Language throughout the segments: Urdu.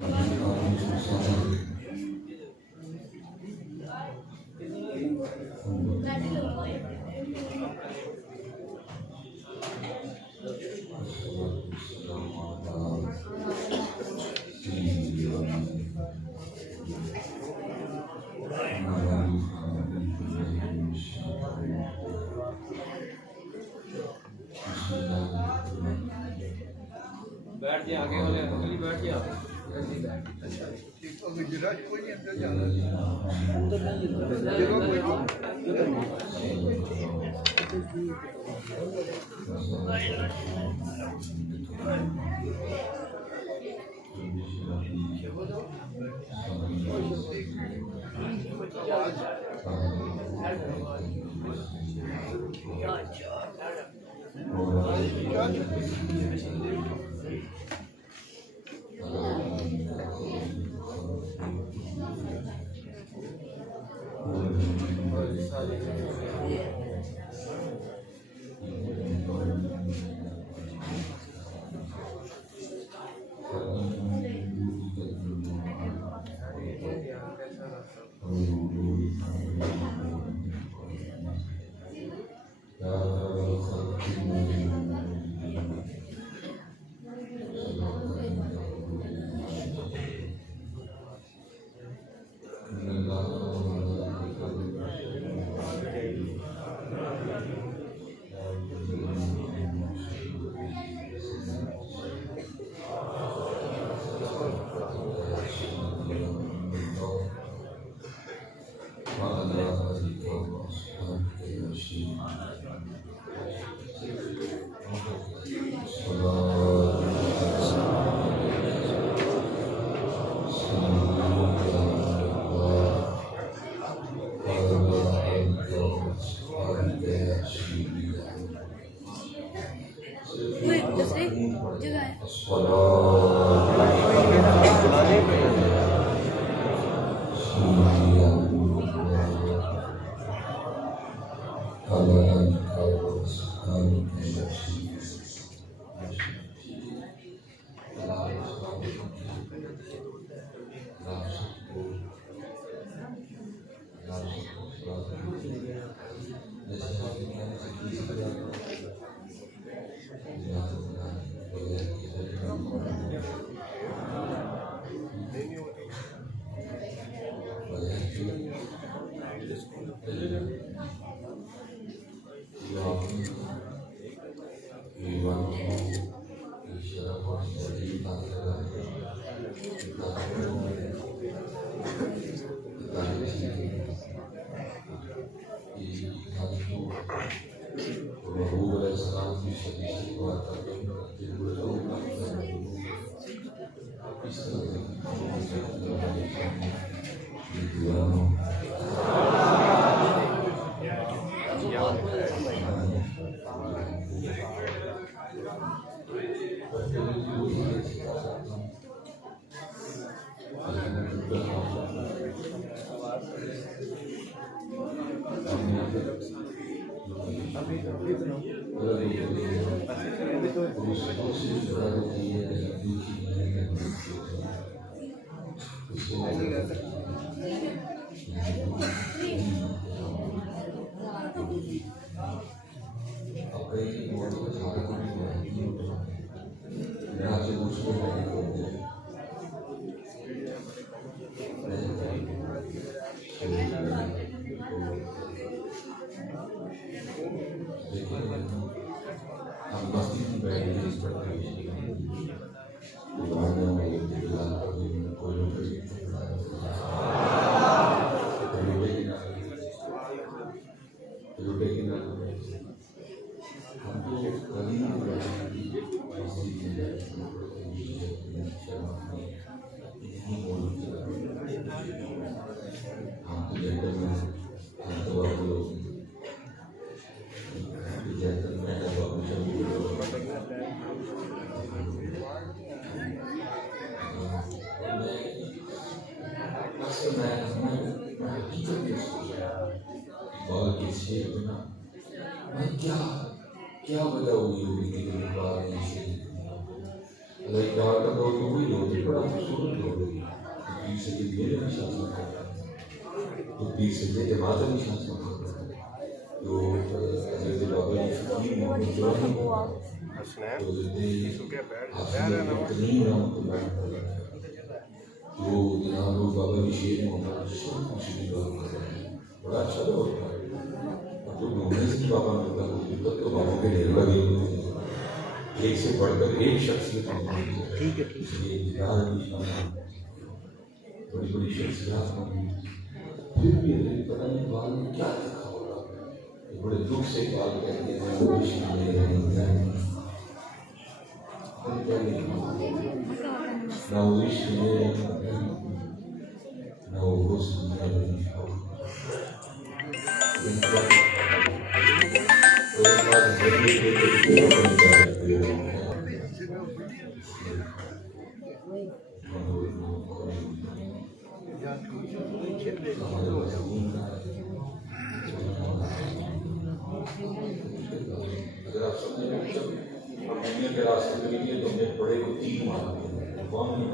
بیٹھ جائیں آگے والے اگلی بیٹھ جائیں کیا وجہ ہوئی ہوگی کہ دل بار نہیں اللہ کا دور تو وہی ہوتی بڑا خوبصورت ہو سید میرے نشان کرتا تو پیر سید جماعت نشان کرتا تو حضرت بابا جی فقیر محمد جوانی تو حضرت کریم رحمۃ اللہ جو جناب لوگ بابا جی شیر محمد شریف بڑا اچھا دور تھا. اب جو ڈھونڈنے سے بابا ملتا تب تو بابا کے ڈھیر لگے ہوئے تھے. ایک سے بڑھ کر ایک شخصیت اس لیے بڑی بڑی شخصیات ہوگی. پھر بھی پتہ نہیں بعد میں کیا دیکھا ہوگا. بڑے دکھ سے بات کرتے ہیں نہ وہ عشق میں نہ وہ حسن میں اگر آپ سب نے دنیا کے راستے کے لیے تو ہمیں بڑے کو تین مانتے ہیں کون نہیں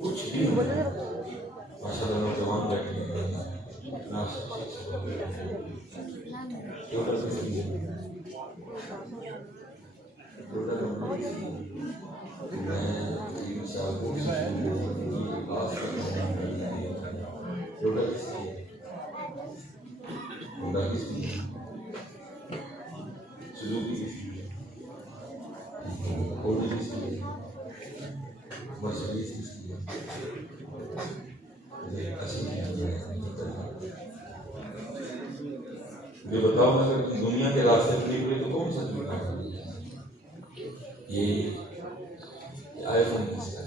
کچھ بھی ماشاء اللہ نوجوان بیٹھے یہ بتاؤ نا اگر دنیا کے راستے پہ نکلے تو کون سا جھوٹا یہ آئی فون کس کا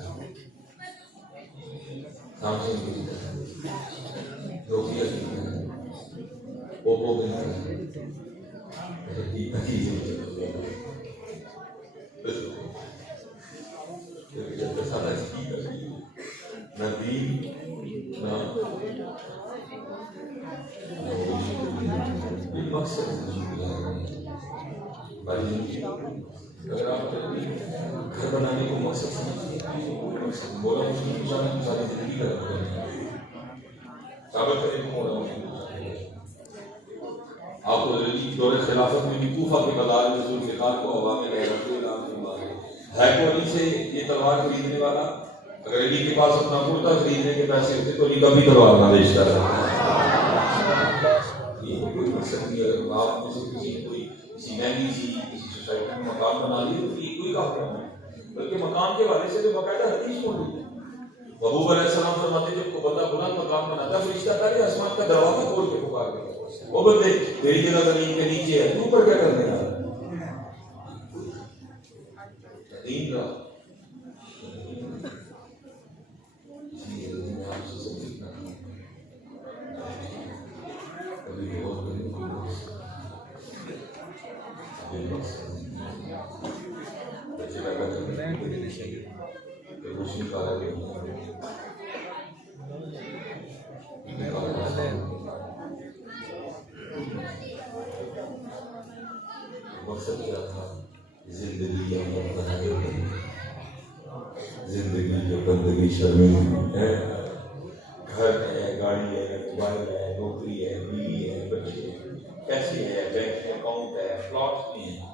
سامسنگ کی نوکیا کی اوپو کی اگر آپ گھر بنانے کو مقصد سمجھتے بولا مسلم انسان ساری زندگی کا کعبہ کرنے کو مولا آپ کو دور خلافت میں بھی کوفہ کے بازار میں ذوالفقار کو ہوا میں ہے کو علی سے یہ تلوار خریدنے والا اگر علی کے پاس اپنا کرتا خریدنے کے پیسے ہوتے تو علی کبھی تلوار نہ بیچتا رہا. یہ کوئی مقصد نہیں. اگر آپ میں سے کسی نے کوئی کسی مہنگی سی کسی سوسائٹی میں مکان بنا لی تو یہ کوئی کام نہیں ہے بلکہ مکان کے حوالے سے جو باقاعدہ حدیث موجود ہے. محبوب علیہ السلام فرماتے جب کو بندہ بلند مقام بناتا ہے فرشتہ پہلے آسمان کا دروازہ کھول کے پکار دیتا ہے وہ بندے تیری جگہ زمین کے نیچے ہے تو اوپر کیا کرنے آ رہا ہے. دین کا مقصد کیا تھا زندگی زندگی جو بندگی شرمندگی ہے. گھر ہے گاڑی ہے موبائل ہے نوکری ہے بیوی ہے بچے پیسے ہے بینک اکاؤنٹ ہے پلاٹس بھی ہیں.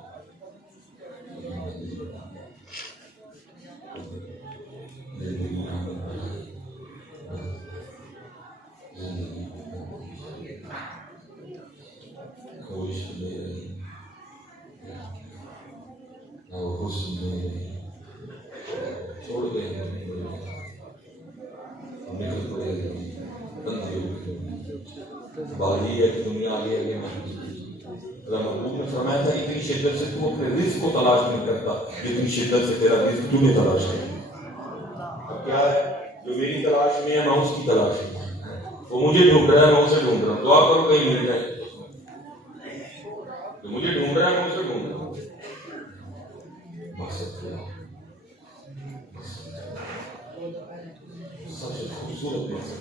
دنیا آگے آگے محبوب نے فرمایا تھا اتنی شدت سے تم اپنے رزق کو تلاش نہیں کرتا اتنی شدت سے تیرا رزق تمہیں تلاش ہے. اب کیا ہے جو میری تلاش میں ہے میں اس کی تلاش میں وہ مجھے ڈھونڈ رہا ہے میں اسے ڈھونڈ رہا ہوں. دعا کرو کہیں مل جائے جو مجھے ڈھونڈ رہا ہے میں اسے ڈھونڈ رہا ہوں. مقصد کیا سب سے خوبصورت مقصد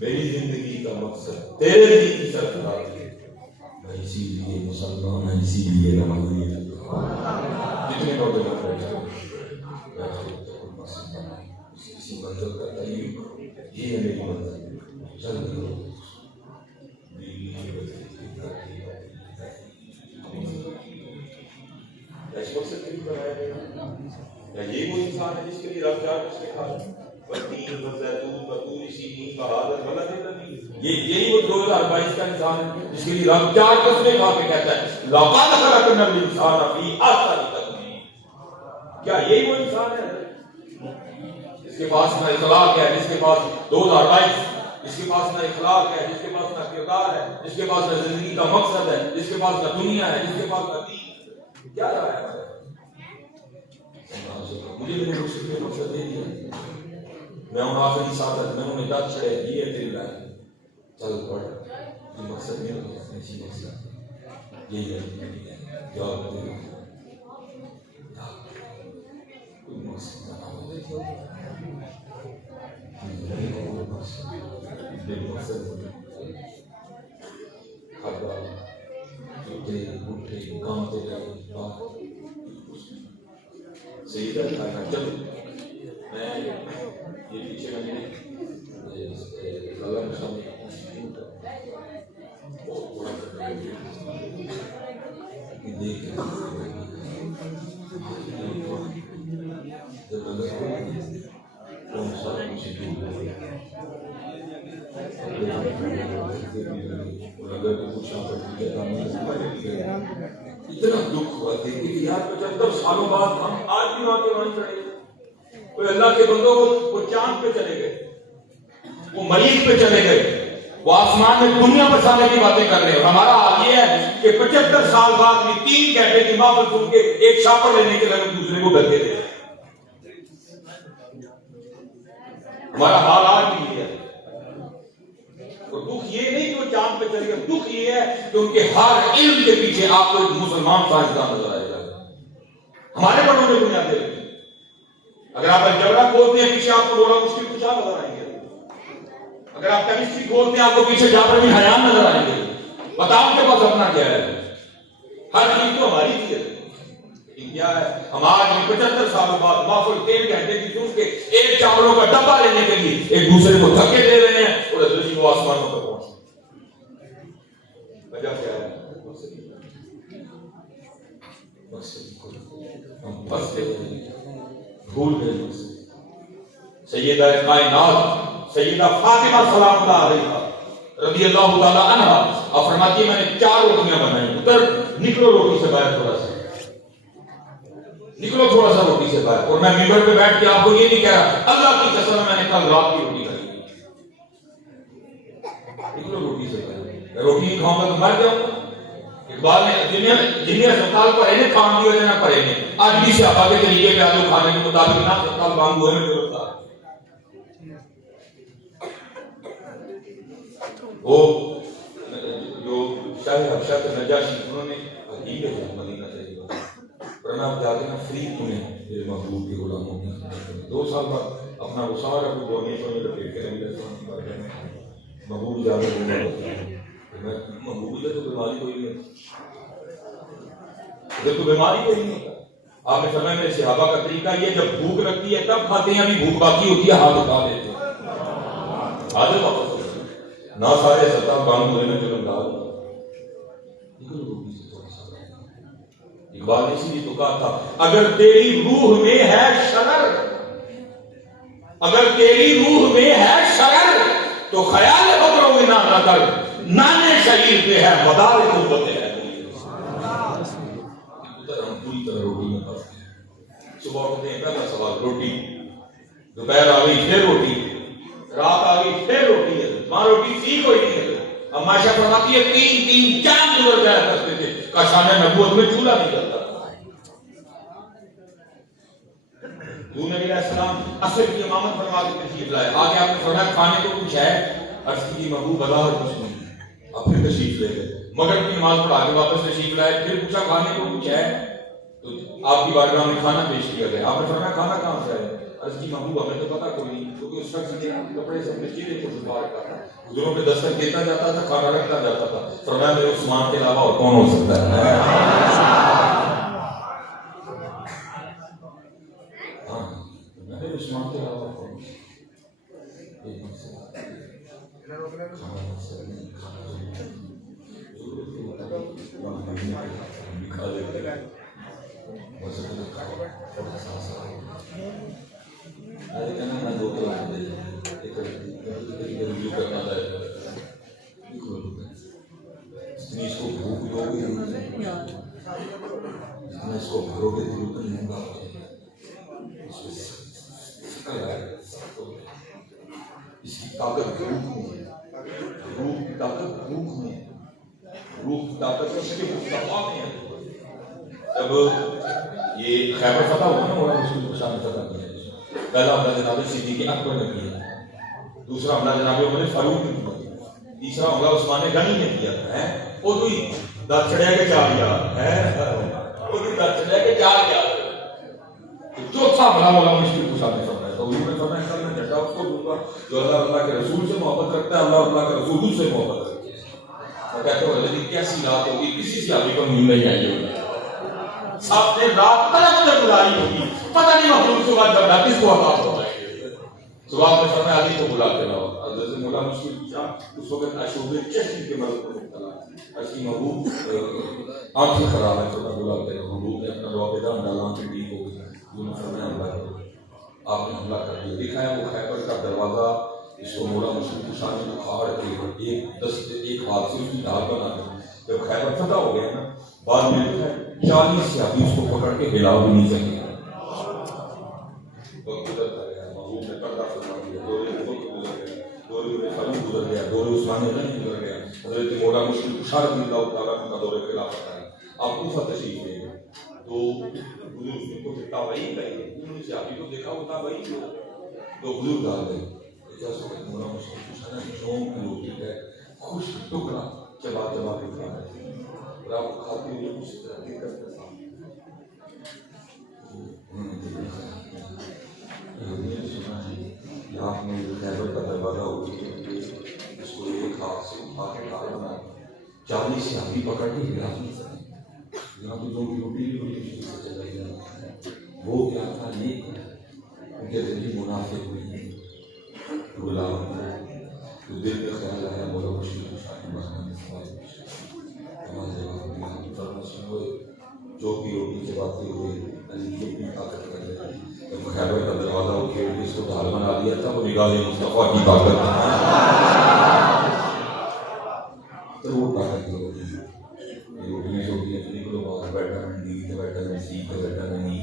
میری زندگی کا مقصد تیرے دین کی سرفرازی ہے. میں اسی لیے مسلمان ہیں اسی لیے نمازی ہیں. جتنے نوجوان بیٹھے کسی منزل کا تعین کرو، یہ ہے میری منزل، چل کرو بیوی اس مقصد کے لیے بنایا گیا. کیا یہ وہ انسان ہے جس کے لیے رب جا کر کھا والتین والزیتون وطور سینین وہذا البلد الذی، یہی وہ 2022 کا انسان ہے جس کے لیے رب چار قسمیں کھا کے کہتا ہے لقد خلقنا الانسان فی احسن تقویم. کیا یہی وہ انسان ہے جس کے پاس نہ اخلاق ہے، جس کے پاس 2022، جس کے پاس نہ اخلاق ہے، جس کے پاس نہ کردار ہے، جس کے پاس نہ زندگی کا مقصد ہے، جس کے پاس نہ دنیا ہے، جس کے پاس نہ دین؟ کیا رہا ہے؟ مجھے میرے مرشد نے مقصد دے دیا، میں ہوں آخری سعادت، میں ہوں نجات چھڑے، یہ ہے تیری لائف، چل پڑھ. یہ مقصد نہیں ہوتا، ایسی مقصد یہی ہے جواب دے کوئی مقصد نہ ہو بے مقصد کھاتا اٹھے اٹھے کام پہ گئے بات سیدھا کھانا. جب میں یہ پیچھے میں نے اللہ کے سامنے بہت بڑا دیکھ جب نظر کون سا مجھے اتنا دکھ ہوا دیکھ کہ یار 75 سالوں بعد ہم آج بھی وہاں کے وہاں کھڑے ہیں. کوئی اللہ کے بندوں وہ چاند پہ چلے گئے، وہ مریخ پہ چلے گئے، وہ آسمان میں دنیا بسانے کی باتیں کر رہے ہیں. ہمارا حال یہ ہے کہ 75 سال بعد بھی 3 گھنٹے کی محفل سن کے ایک شاپر لینے کے لیے دوسرے کو دھکے دے. ہمارا حال آج بھی یہ ہے. اور دکھ یہ نہیں کہ وہ چاند پہ چلے گئے، دکھ یہ ہے کہ ان کے ہر علم کے پیچھے آپ کو ایک مسلمان سائنسدان نظر آئے گا. ہمارے بڑوں نے دنیا دے رکھی. اگر آپ الجبرا کھولتے ہیں پیچھے آپ کو بڑا مشکل کچھ نظر آئیں گے. اگر آپ کیمسٹری کھولتے ہیں آپ کو پیچھے جابر بن حیان نظر آئیں گے. بتاؤ کے پاس اپنا کیا ہے؟ ہر چیز تو ہماری تھی. کیا ہے ہم آج 75 سالوں بعد محفل 3 گھنٹے کی سن کے ایک چاولوں کا ڈبہ لینے کے لیے ایک دوسرے کو دھکے دے رہے ہیں اور حضرت وہ آسمانوں پر پہنچے. وجہ کیا ہے؟ ہم پھنس گئے، بھول گئے. سیدہ کائنات سیدہ فاطمہ سلام اللہ علیہا رضی اللہ تعالی عنہ آپ فرماتی ہے میں نے 4 روٹیاں بنائی. ادھر نکلو روٹی سے باہر، تھوڑا سا نکلو تھوڑا سا روٹی سے باہر. اور میں ممبر پہ بیٹھ کے آپ کو یہ نہیں کہہ رہا اللہ کی قسم میں نے کل رات کی روٹی کھائی. نکلو روٹی سے باہر. میں روٹی نہیں کھاؤں گا تو مر جاؤں گا. اقبال نے جنہیں اسپتال پر ہے کھان دی وجہ نہ پڑے نے آج بھی صحابہ کے طریقے پہ آلو کھانے کے مطابق نہ اسپتال بانگ ہوئے میں گرفتار. وہ جو شاہ حبشہ کے نجاشی انہوں نے عجیب ہے مدینہ طیبہ پر میں آپ جاتے ہیں فری تمہیں میرے محبوب کے غلاموں کی 2 سال بعد اپنا وہ سارا کچھ دونوں کو لپیٹ کے رہے محبوب جانے میں محبوب تو بیماری کوئی نہیں ادھر تو بیماری کوئی نہیں ہوتا. آپ نے فرمایا میرے صحابہ کا طریقہ یہ جب بھوک لگتی ہے تب کھاتے ہیں، ابھی بھوک باقی ہوتی ہے ہاتھ اٹھا لیتے ہیں. عادت واپس نہ سارے سطح بند ہوئے میں جلم ڈال. اقبال نے اسی لیے تو کہا تھا اگر تیری روح میں ہے شرر، اگر تیری روح میں ہے شرر تو خیال بدروں میں نہ کر، نانے شریر پہ ہے مدار قوت ہے. ہم پوری طرح روٹی میں پھنس گئے. صبح اٹھتے ہیں پہلا سوال روٹی، دوپہر آ گئی پھر روٹی، رات آ گئی پھر روٹی ہے. وہاں روٹی تھی کوئی نہیں ہے. عائشہ فرماتی ہے 3 چاند گزر جایا کرتے تھے کاشان نبوت میں چولہا نہیں جلتا. حضور نبی علیہ السلام عصر کی امامت فرما کے تشریف لائے. آگے آپ نے فرمایا کھانے کو کچھ ہے؟ عرض کی محبوب بلا اور کچھ نہیں. آپ پھر تشریف لے گئے. مغرب کی نماز پڑھا کے واپس تشریف لائے. پھر پوچھا کھانے کو کچھ ہے؟ تو آپ کی بارگاہ میں کھانا پیش کیا گیا. آپ نے فرمایا کھانا کہاں سے ہے؟ عرض کی محبوب ہمیں تو پتا کوئی نہیں کیونکہ اس وقت کے کپڑے سے اپنے چہرے کو چھپا رکھا تھا. حضوروں پہ دستک دیتا جاتا تھا، کھانا رکھتا جاتا تھا. فرمایا میرے عثمان کے علاوہ اور کون ہو سکتا ہے؟ عثمان اسلام کے علاوہ کون اس کو بھوک لو گے جتنا اس کو بھرو گے دل اتنا لمبا ہو جائے گا. اس کی طاقت بھوک میں ہے, روح کی طاقت بھوک میں ہے, روح کی طاقت اس کے مصطفیٰ میں ہے. جب یہ خیبر فتح ہوا نا مولا مشکل کو شامل فتح کیا, پہلا حملہ جناب صدیق اکبر نے کیا, دوسرا حملہ جناب عمر فاروق نے کیا, تیسرا حملہ عثمان غنی نے کیا ہے. وہ تو دس چڑھیا کے چار یار ہے, وہ تو دس چڑھیا کے چار یار. چوتھا حملہ مولا مشکل کو شامل فتح ہے. تو انہوں نے فرمایا کہ میں جھنڈا اس کو دوں گا جو اللہ کے رسول سے محبت رکھتا ہے, اللہ کے رسول سے محبت رکھتا ہے. میں کہتا ہوں اللہ کیسی رات ہوگی, کسی صحابی کو نیند نہیں آئی ہوگی, سب نے رات طلب میں بلائی ہوگی, پتہ نہیں مخلوق صبح جھنڈا کس کو عطا ہوگا. صبح میں فرمایا علی کو بلا کے لاؤ. حضرت مولا مشکل کیا اس وقت اشوب چشم کے مرض پر مبتلا, اس کی محبوب آنکھیں خراب ہے, فرمایا بلا کے لاؤ. محبوب نے اپنا روابدہ ڈالا, آنکھیں ٹھیک ہو گئی. انہوں نے فرمایا حملہ کرو. آپ نے حملہ کر دیا. دکھایا وہ خیبر کا دروازہ, اس کو مولا مشکل کشا نے اکھاڑ کے ایک ہاتھ سے اس کی ڈھال بنا دی. جب خیبر فتح ہو گیا نا, بعد میں 40 صحابی اس کو پکڑ کے ہلا بھی نہیں سکے. وقت گزرتا گیا, محبوب نے پردہ فرما دیا, دورے وقت گزر گیا, دورے فلم گزر گیا, دورے عثمان غنی گزر گیا. حضرت مولا مشکل کشا رضی اللہ تعالیٰ عنہ کا دور خلافت آیا. آپ کوفہ تشریف لے گئے تو حضور اس کو تابعین لے گئے, انہوں نے صحابی کو دیکھا وہ تابعین تو حضور ڈال گئے. مولا مشکل کشا نے چونک میں روٹی ہے خوش ٹکڑا چبا چبا کے کھا رہے تھے, اور آپ کھاتے ہوئے اسی طرح کے کرتے تھا. انہوں نے دیکھا نے سنا ہے کہ آپ نے خیبر کا دروازہ ہو اس کو ایک ہاتھ سے اٹھا کے ڈال بنا 40 صحابی پکڑ کے ہلا نہیں سکے. یہاں تو لوگ روٹی بھی بڑی مشکل سے چل رہی ہے. وہ کیا تھا, یہ ان کے دل کی منافق ہوئی ہے غلام تو دل میں خیال آیا مولا مشکل کو شاہی بہانے میں سوال ہمارے جو بھی روٹی سے باتیں ہوئی علی کی اپنی طاقت کر لے. جب خیبر کا دروازہ وہ کھیل کے اس کو ڈھال بنا دیا تھا, وہ نگاہ مصطفیٰ کی طاقت تو وہ طاقت کی ہوتی ہے. روٹیاں چھوٹی اپنی کو باہر بیٹھا میں نیند سے بیٹھا میں سیکھ کے بیٹھا میں نہیں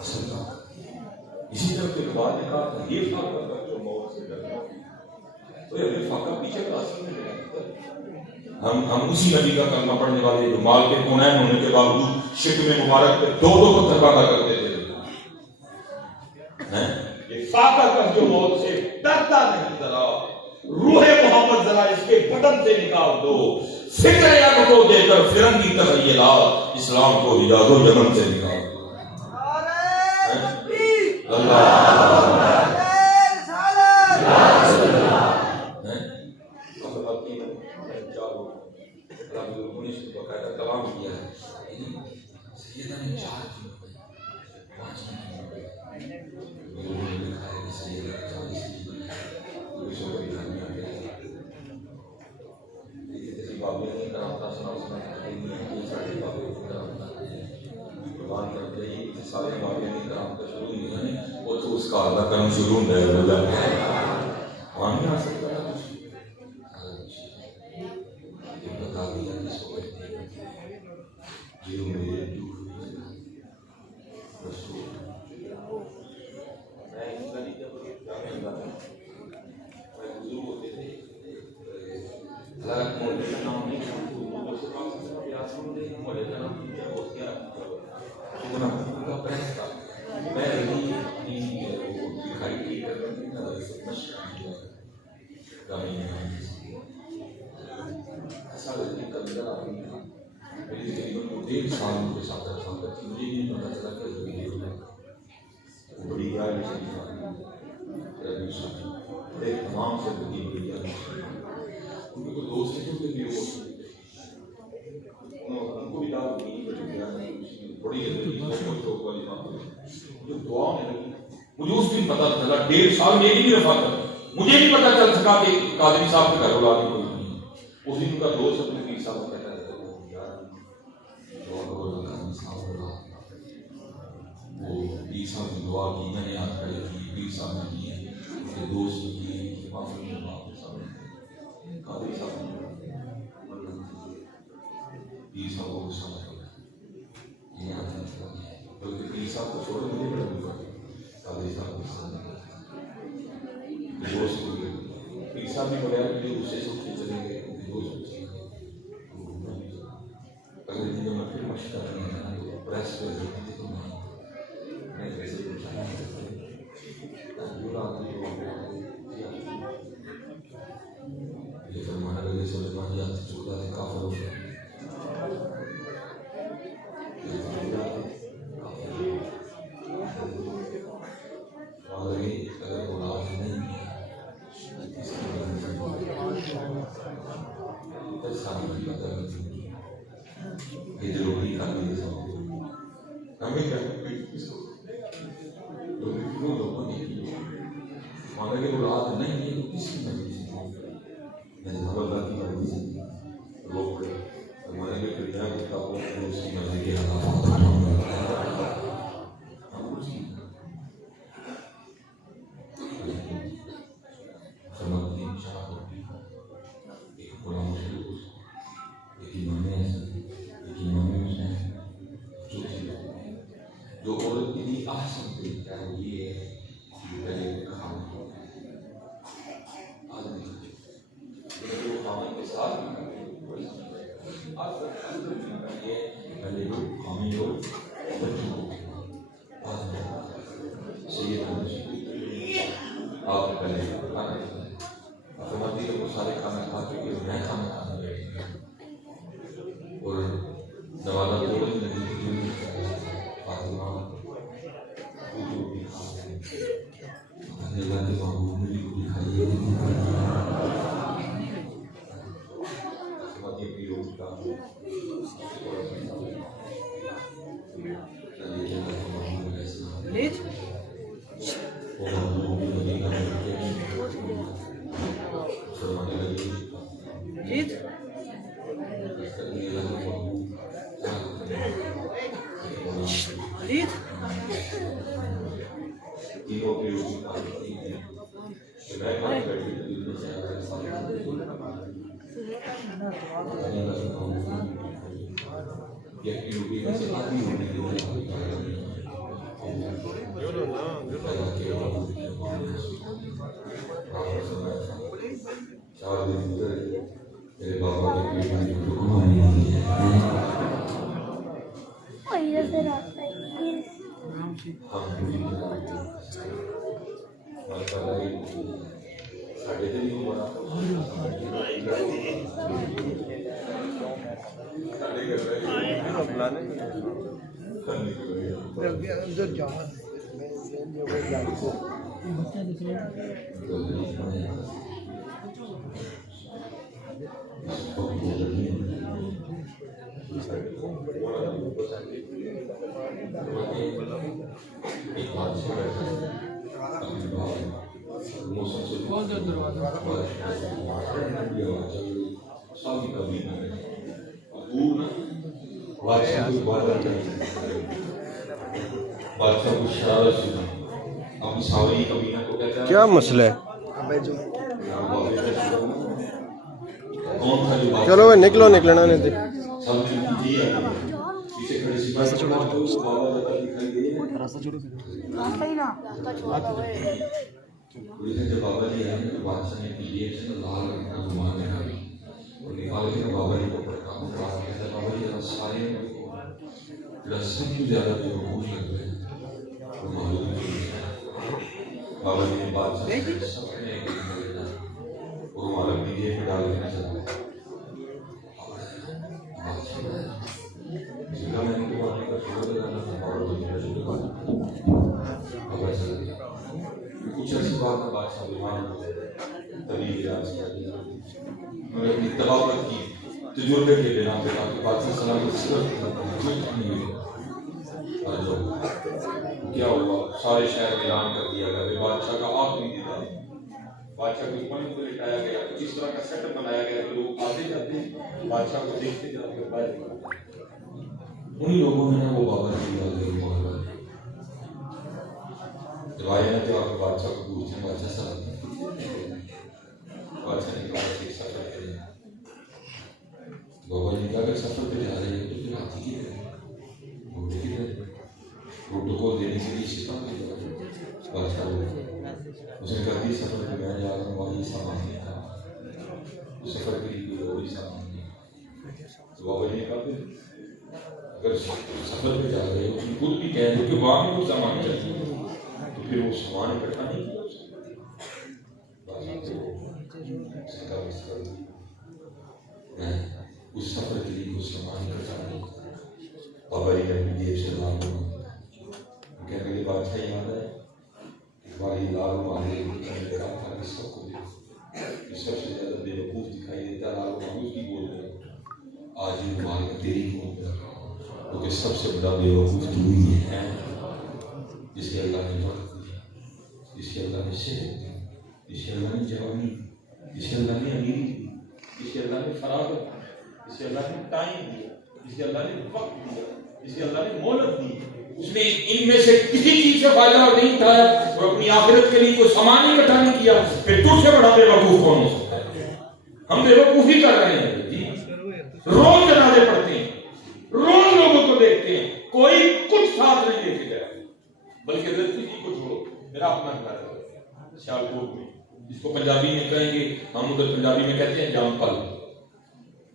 اصل طاقت. اسی طرح کے بعد نے کہا یہ فاقہ کا جو موت سے ڈرنا تو یہ فاقہ پیچھے کا اصل میں ہم اسی نبی کا کلمہ پڑھنے والے جو مال کے کونین ہونے کے باوجود شکل مبارک پہ 2 پتھر باندھا کرتے تھے. یہ فاقہ کا جو موت سے ڈرتا نہیں, ذرا روح محمد ذرا اس کے بدن سے نکال دو, فکر اب کو دے کر فرنگی تخیلات اسلام کو حجاز و یمن سے نکال دو. باقاعدہ کلام کیا ہے سیدہ نے 4 دن 5 دن لوگوں نے لکھا ہے کہ سیدہ 40 دن پولیسوں کو دھیان میں آ گیا. لیکن بابے نہیں کراتا سنا یہ سارے بابے کو کراتا قربان کرتے ہی سارے بابے نہیں کراتا شروع نہیں ہے, وہ تو اس کا آدھا کرم شروع ہے وہاں نہیں آ سکتا ہے بتا دیا اس کو جو میرے دکھ رسول میں حضور ہوتے تھے اللہ مولے کا نام نہیں مولے کا نام میں دکھائی میری تقریباً 1.5 سال ان کے ساتھ رکھا کرتی, مجھے نہیں پتا چلا کہ بڑی رائے بڑے تمام سے بڑی بڑی ان کے کوئی دوست نہیں ہوتے میرے ان کو بھی دعوت نہیں بڑی والی بات جو دعا میں مجھے اس دن پتا چلا 1.5 سال میری بھی رفاقت مجھے نہیں پتا چل سکا کہ قادری صاحب کے گھر اولاد کوئی نہیں. اس دن کا دوست اپنے پیر صاحب کو کہتا ہے وہ پیر صاحب کی دعا کی میں نے یاد کھڑے کی پیر صاحب نے کی ہے دوست کی معافی قادری صاحب پیر صاحب کو غصہ بلکہ پیر صاحب کو چھوڑے مجھے بڑا دکھ قادری صاحب دوست پیر صاحب نے بڑھیا کہ اسے سب سے چلیں گے دوست اگر دن میں پھر مشورہ کریں تو پریس کر دیتے تھے تو میں کیسے پوچھا یہ فرمانا لگے سلمان یاد سے چکتا ہے کافر ہو گیا اگر اولاد نہیں ضروری ہمیں مانا کہ اولاد نہیں ہے تو کس کی مرضی سے اللہ کی مرضی سے لوگ پڑے ہمارے لیے دنیا کی کتابوں میں اس کی مرضی کے جو عورت کے لیے آسان طریقہ ہے یہ ہے کہ پہلے کھانا آدمی جو خامن کے ساتھ پہلے جو خامن ہو بچوں کو صحیح آپ پہلے کھانا فرماتی ہے وہ سارے کھانا کھا چکے میں کھانا کھانا بیٹھے اور نوازہ تھوڑی ندی فاطمہ اللہ کے محبوب نے بھی دکھائی کیا مسئلہ ہے؟ چلو میں نکلنا نہیں دے بابا جی نے بات وہ ہمارا پی جے پہ ڈال دینا چاہتا ہے میں نے تو آنے کا شروع لگانا تھا اور کچھ ایسی بات ہے بادشاہ بیمار طبیعت علاج کر دیا میں نے اپنی تلاوت کی تجربے کے بنا پہ تاکہ بادشاہ سلامت صرف نہیں ہوئی کیا ہوا سارے شہر میں اعلان کر دیا گیا، بادشاہ کا آخری دیدار، بادشاہ کو پلنگ پہ لٹایا گیا، کچھ اس طرح کا سیٹ اپ بنایا گیا کہ لوگ آتے جاتے ہیں بادشاہ کو دیکھتے جاتے ہیں باہر نکلتے ہیں۔ انہی لوگوں نے وہ بابا جی کا روایت ہے آپ بادشاہ کو پوچھتے ہیں بادشاہ صاحب، بادشاہ نے کہا کہ سفر کریں، بابا جی کہا کہ سفر پہ جا رہے ہیں تو پھر ہاتھی کی پروٹوکول دینے کے لیے شفا بادشاہ اس نے کہا کہ سفر پہ میں جا رہا ہوں وہاں یہ سامان نہیں تھا، اس سفر کے لیے کوئی اور ہی سامان نہیں۔ تو بابا جی نے کہا کہ اگر سفر پہ جا رہے ہو تم خود بھی کہہ دو کہ وہاں بھی کوئی سامان چاہیے تو پھر وہ سامان اکٹھا نہیں کیا میں اس سفر کے لیے کوئی سامان اکٹھا نہیں کیا۔ بابا جی نے اپنی جیب سے لال کہنے لگے بادشاہ یاد ہے ایک بار یہ لال مانے کہا تھا کہ سب کو دے سب سے زیادہ بے وقوف دکھائی دیتا لال مانگو کی بول رہے آج یہ مال تیری گود میں رکھا کیونکہ سب سے بڑا بے وقوف تو ہی ہے جسے اللہ نے وقت دیا، جسے اللہ نے صحت دی، جسے اللہ نے جوانی دی، جسے اللہ نے امیری دی، جسے اللہ نے فراغت، جسے اللہ نے ٹائم دیا، جسے اللہ نے وقت دیا، جسے اللہ نے مہلت دی، اس نے ان میں سے کسی چیز سے فائدہ نہیں اٹھایا اور اپنی آخرت کے لیے کوئی سامان نہیں اکٹھا نہیں کیا، پھر تجھ سے بڑا بے وقوف کون ہو سکتا ہے؟ ہم بے وقوفی کر رہے ہیں جی، روز جنازے پڑھتے ہیں، روز لوگوں کو دیکھتے ہیں، کوئی کچھ ساتھ نہیں لے کے گیا، بلکہ لڑکی جی کو چھوڑو میرا اپنا گھر ہے سیالکوٹ میں، جس کو پنجابی میں کہیں گے، ہم ادھر پنجابی میں کہتے ہیں جام پل،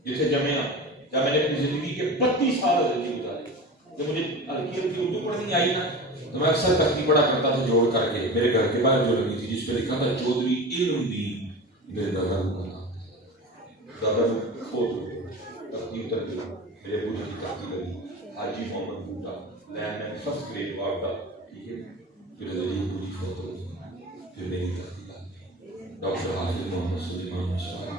جسے جمعہ جب میں نے اپنی زندگی کے 32 سال زندگی گزاری، جب مجھے ہلکی ہلکی اردو پڑھنی آئی نا تو میں اکثر تختی پڑھا کرتا تھا جوڑ کر کے، میرے گھر کے باہر جو لگی تھی جس پہ لکھا تھا چودھری علم دین، میرے دادا کو دادا کو فوت ہو گئے، تختی اتر گئی، میرے ابو کی تختی لگی، حاجی محمد بوٹا لینڈ مین فرسٹ گریڈ واردہ، ٹھیک ہے، پھر علی ابو کی فوت ہو گئی، پھر میری تختی لگ گئی، ڈاکٹر حافظ محمد سلیمان مشاعر،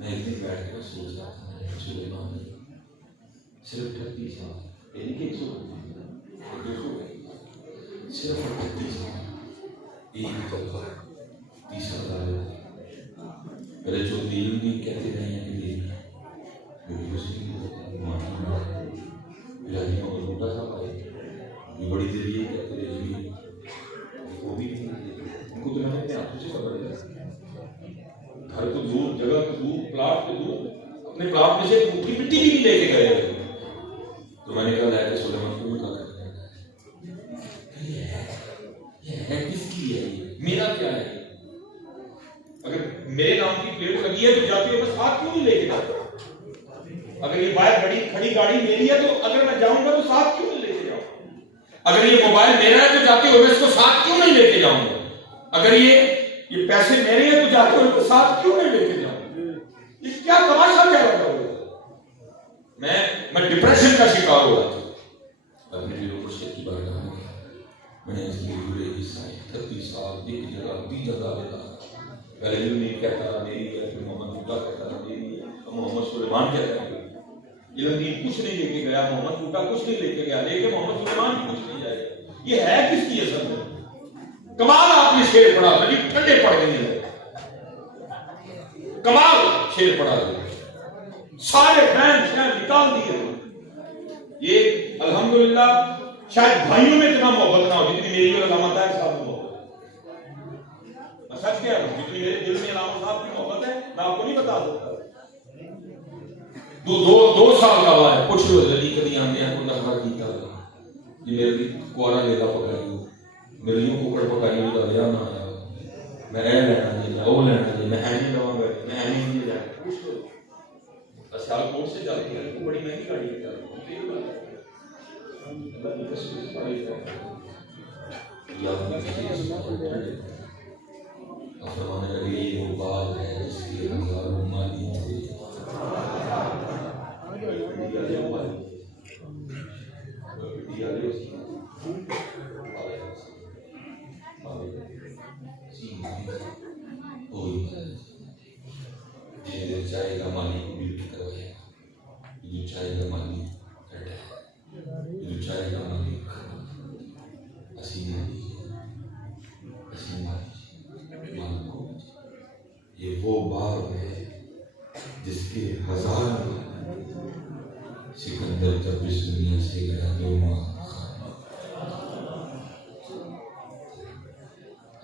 میں ایک دن بیٹھ کر سوچ رہا تھا سلیمان صرف 38 سال، یعنی کہ 100 صرف 38 سال، ایک طلبہ 30 سال میرے جو دین بھی کہتے رہے ہیں کہ یونیورسٹی علاجی میں بوٹا صاحب آئے، یہ بڑی دیر یہ کہتے رہے جی وہ بھی ان کو تو میں نے اپنے ہاتھوں سے خبر دیا، گھر تو دور، جگہ تو دور، پلاٹ تو دور، اپنے پلاٹ میں سے مٹی بھی نہیں لے کے گئے، تو میں نے کہا لائے سلیمان کو کہا یہ ہے کس کی ہے، میرا کیا ہے، اگر میرے نام کی پلیٹ لگی ہے تو جاتے ہوئے ساتھ کیوں نہیں لے کے جاتا، اگر یہ باہر کھڑی گاڑی میری ہے تو اگر میں جاؤں گا تو ساتھ کیوں نہیں لے کے جاؤں، اگر یہ موبائل میرا ہے تو جاتے ہوئے اس کو ساتھ کیوں نہیں لے کے جاؤں گا، اگر یہ پیسے میرے ہیں تو جاتے ہوئے کو ساتھ کیوں نہیں لے کے جاؤں، یہ کیا تماشا کیا رہا ہے، میں ڈپریشن کا شکار ہو رہا تھا، اپنے دلوں کو شیخ کی بارگاہ میں میں نے اس کی پورے عیسائی 38 سال ایک جگہ دی جگہ دیتا، پہلے دن نہیں کہتا رہا میری ہے، پھر محمد بوٹا کہتا رہا میری ہے، محمد سلیمان کہتا ہے علم دین کچھ نہیں لے کے گیا، محمد بوٹا کچھ نہیں لے کے گیا، لے کے محمد سلیمان بھی کچھ نہیں جائے گا، یہ ہے کس کی اصل میں، کمال آپ نے شعر پڑھا تھا جی، ٹھنڈے پڑ گئے ہیں، کمال شعر پڑھا تھا، سارے فین نکال دیے، یہ الحمدللہ شاید بھائیوں میں اتنا محبت نہ ہو جتنی میری اور علامہ طاہر صاحب میں محبت ہے، میں سچ کہہ رہا ہوں جتنی میرے دل میں علامہ صاحب کی محبت ہے میں آپ کو نہیں بتا سکتا، دو سال کا ہوا ہے، پوچھ لو جلدی کبھی آنے ہیں کو نظر کیتا یہ میرے لیے کوارا لیلا پکائی ہو، میرے لیے کوکڑ پکائی ہو دیا نہ آیا، میں اے لینا جی او لینا جی میں اینی لواں گا میں اینی نہیں لینا، پوچھ لو سیال کوٹ سے جاتی ہے تو بڑی مہنگی گاڑی ہے فرمانے لگے یہ وہ باغ ہے جس کے ہزاروں مالی تھے، چاہے گا مالی کو بھی کروائے، جو چاہے گا مالی چاہے گا مالی حسین دنیا سے گیا تو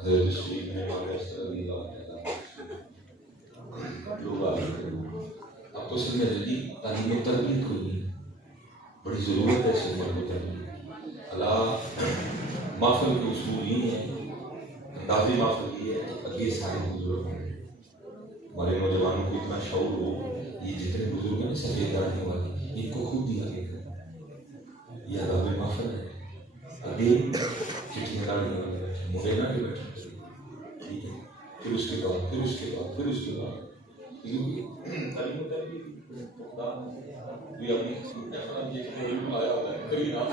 حضرت شریف نے لوگ آ گئے. اب تو سب میں جلدی تعلیم و تربیت کو بھی بڑی ضرورت ہے اس عمر کو تربیت. اللہ محفل کے اصول یہ ہے، اندازی محفل یہ ہے کہ اگے سارے بزرگ ہیں. ہمارے نوجوانوں کو اتنا شعور ہو، یہ جتنے بزرگ ہیں سفید داڑھی والے ان کو خود دیا گیا. یہ ادب محفل ہے. اگے چٹھی داڑھی والے بیٹھے، مولینا کے بیٹھے، ٹھیک ہے. پھر اس کے بعد پھر اس کے بعد پھر اس کے بعد تعلیم و تربیت بھی اپنی آیا ہوتا ہے کبھی نام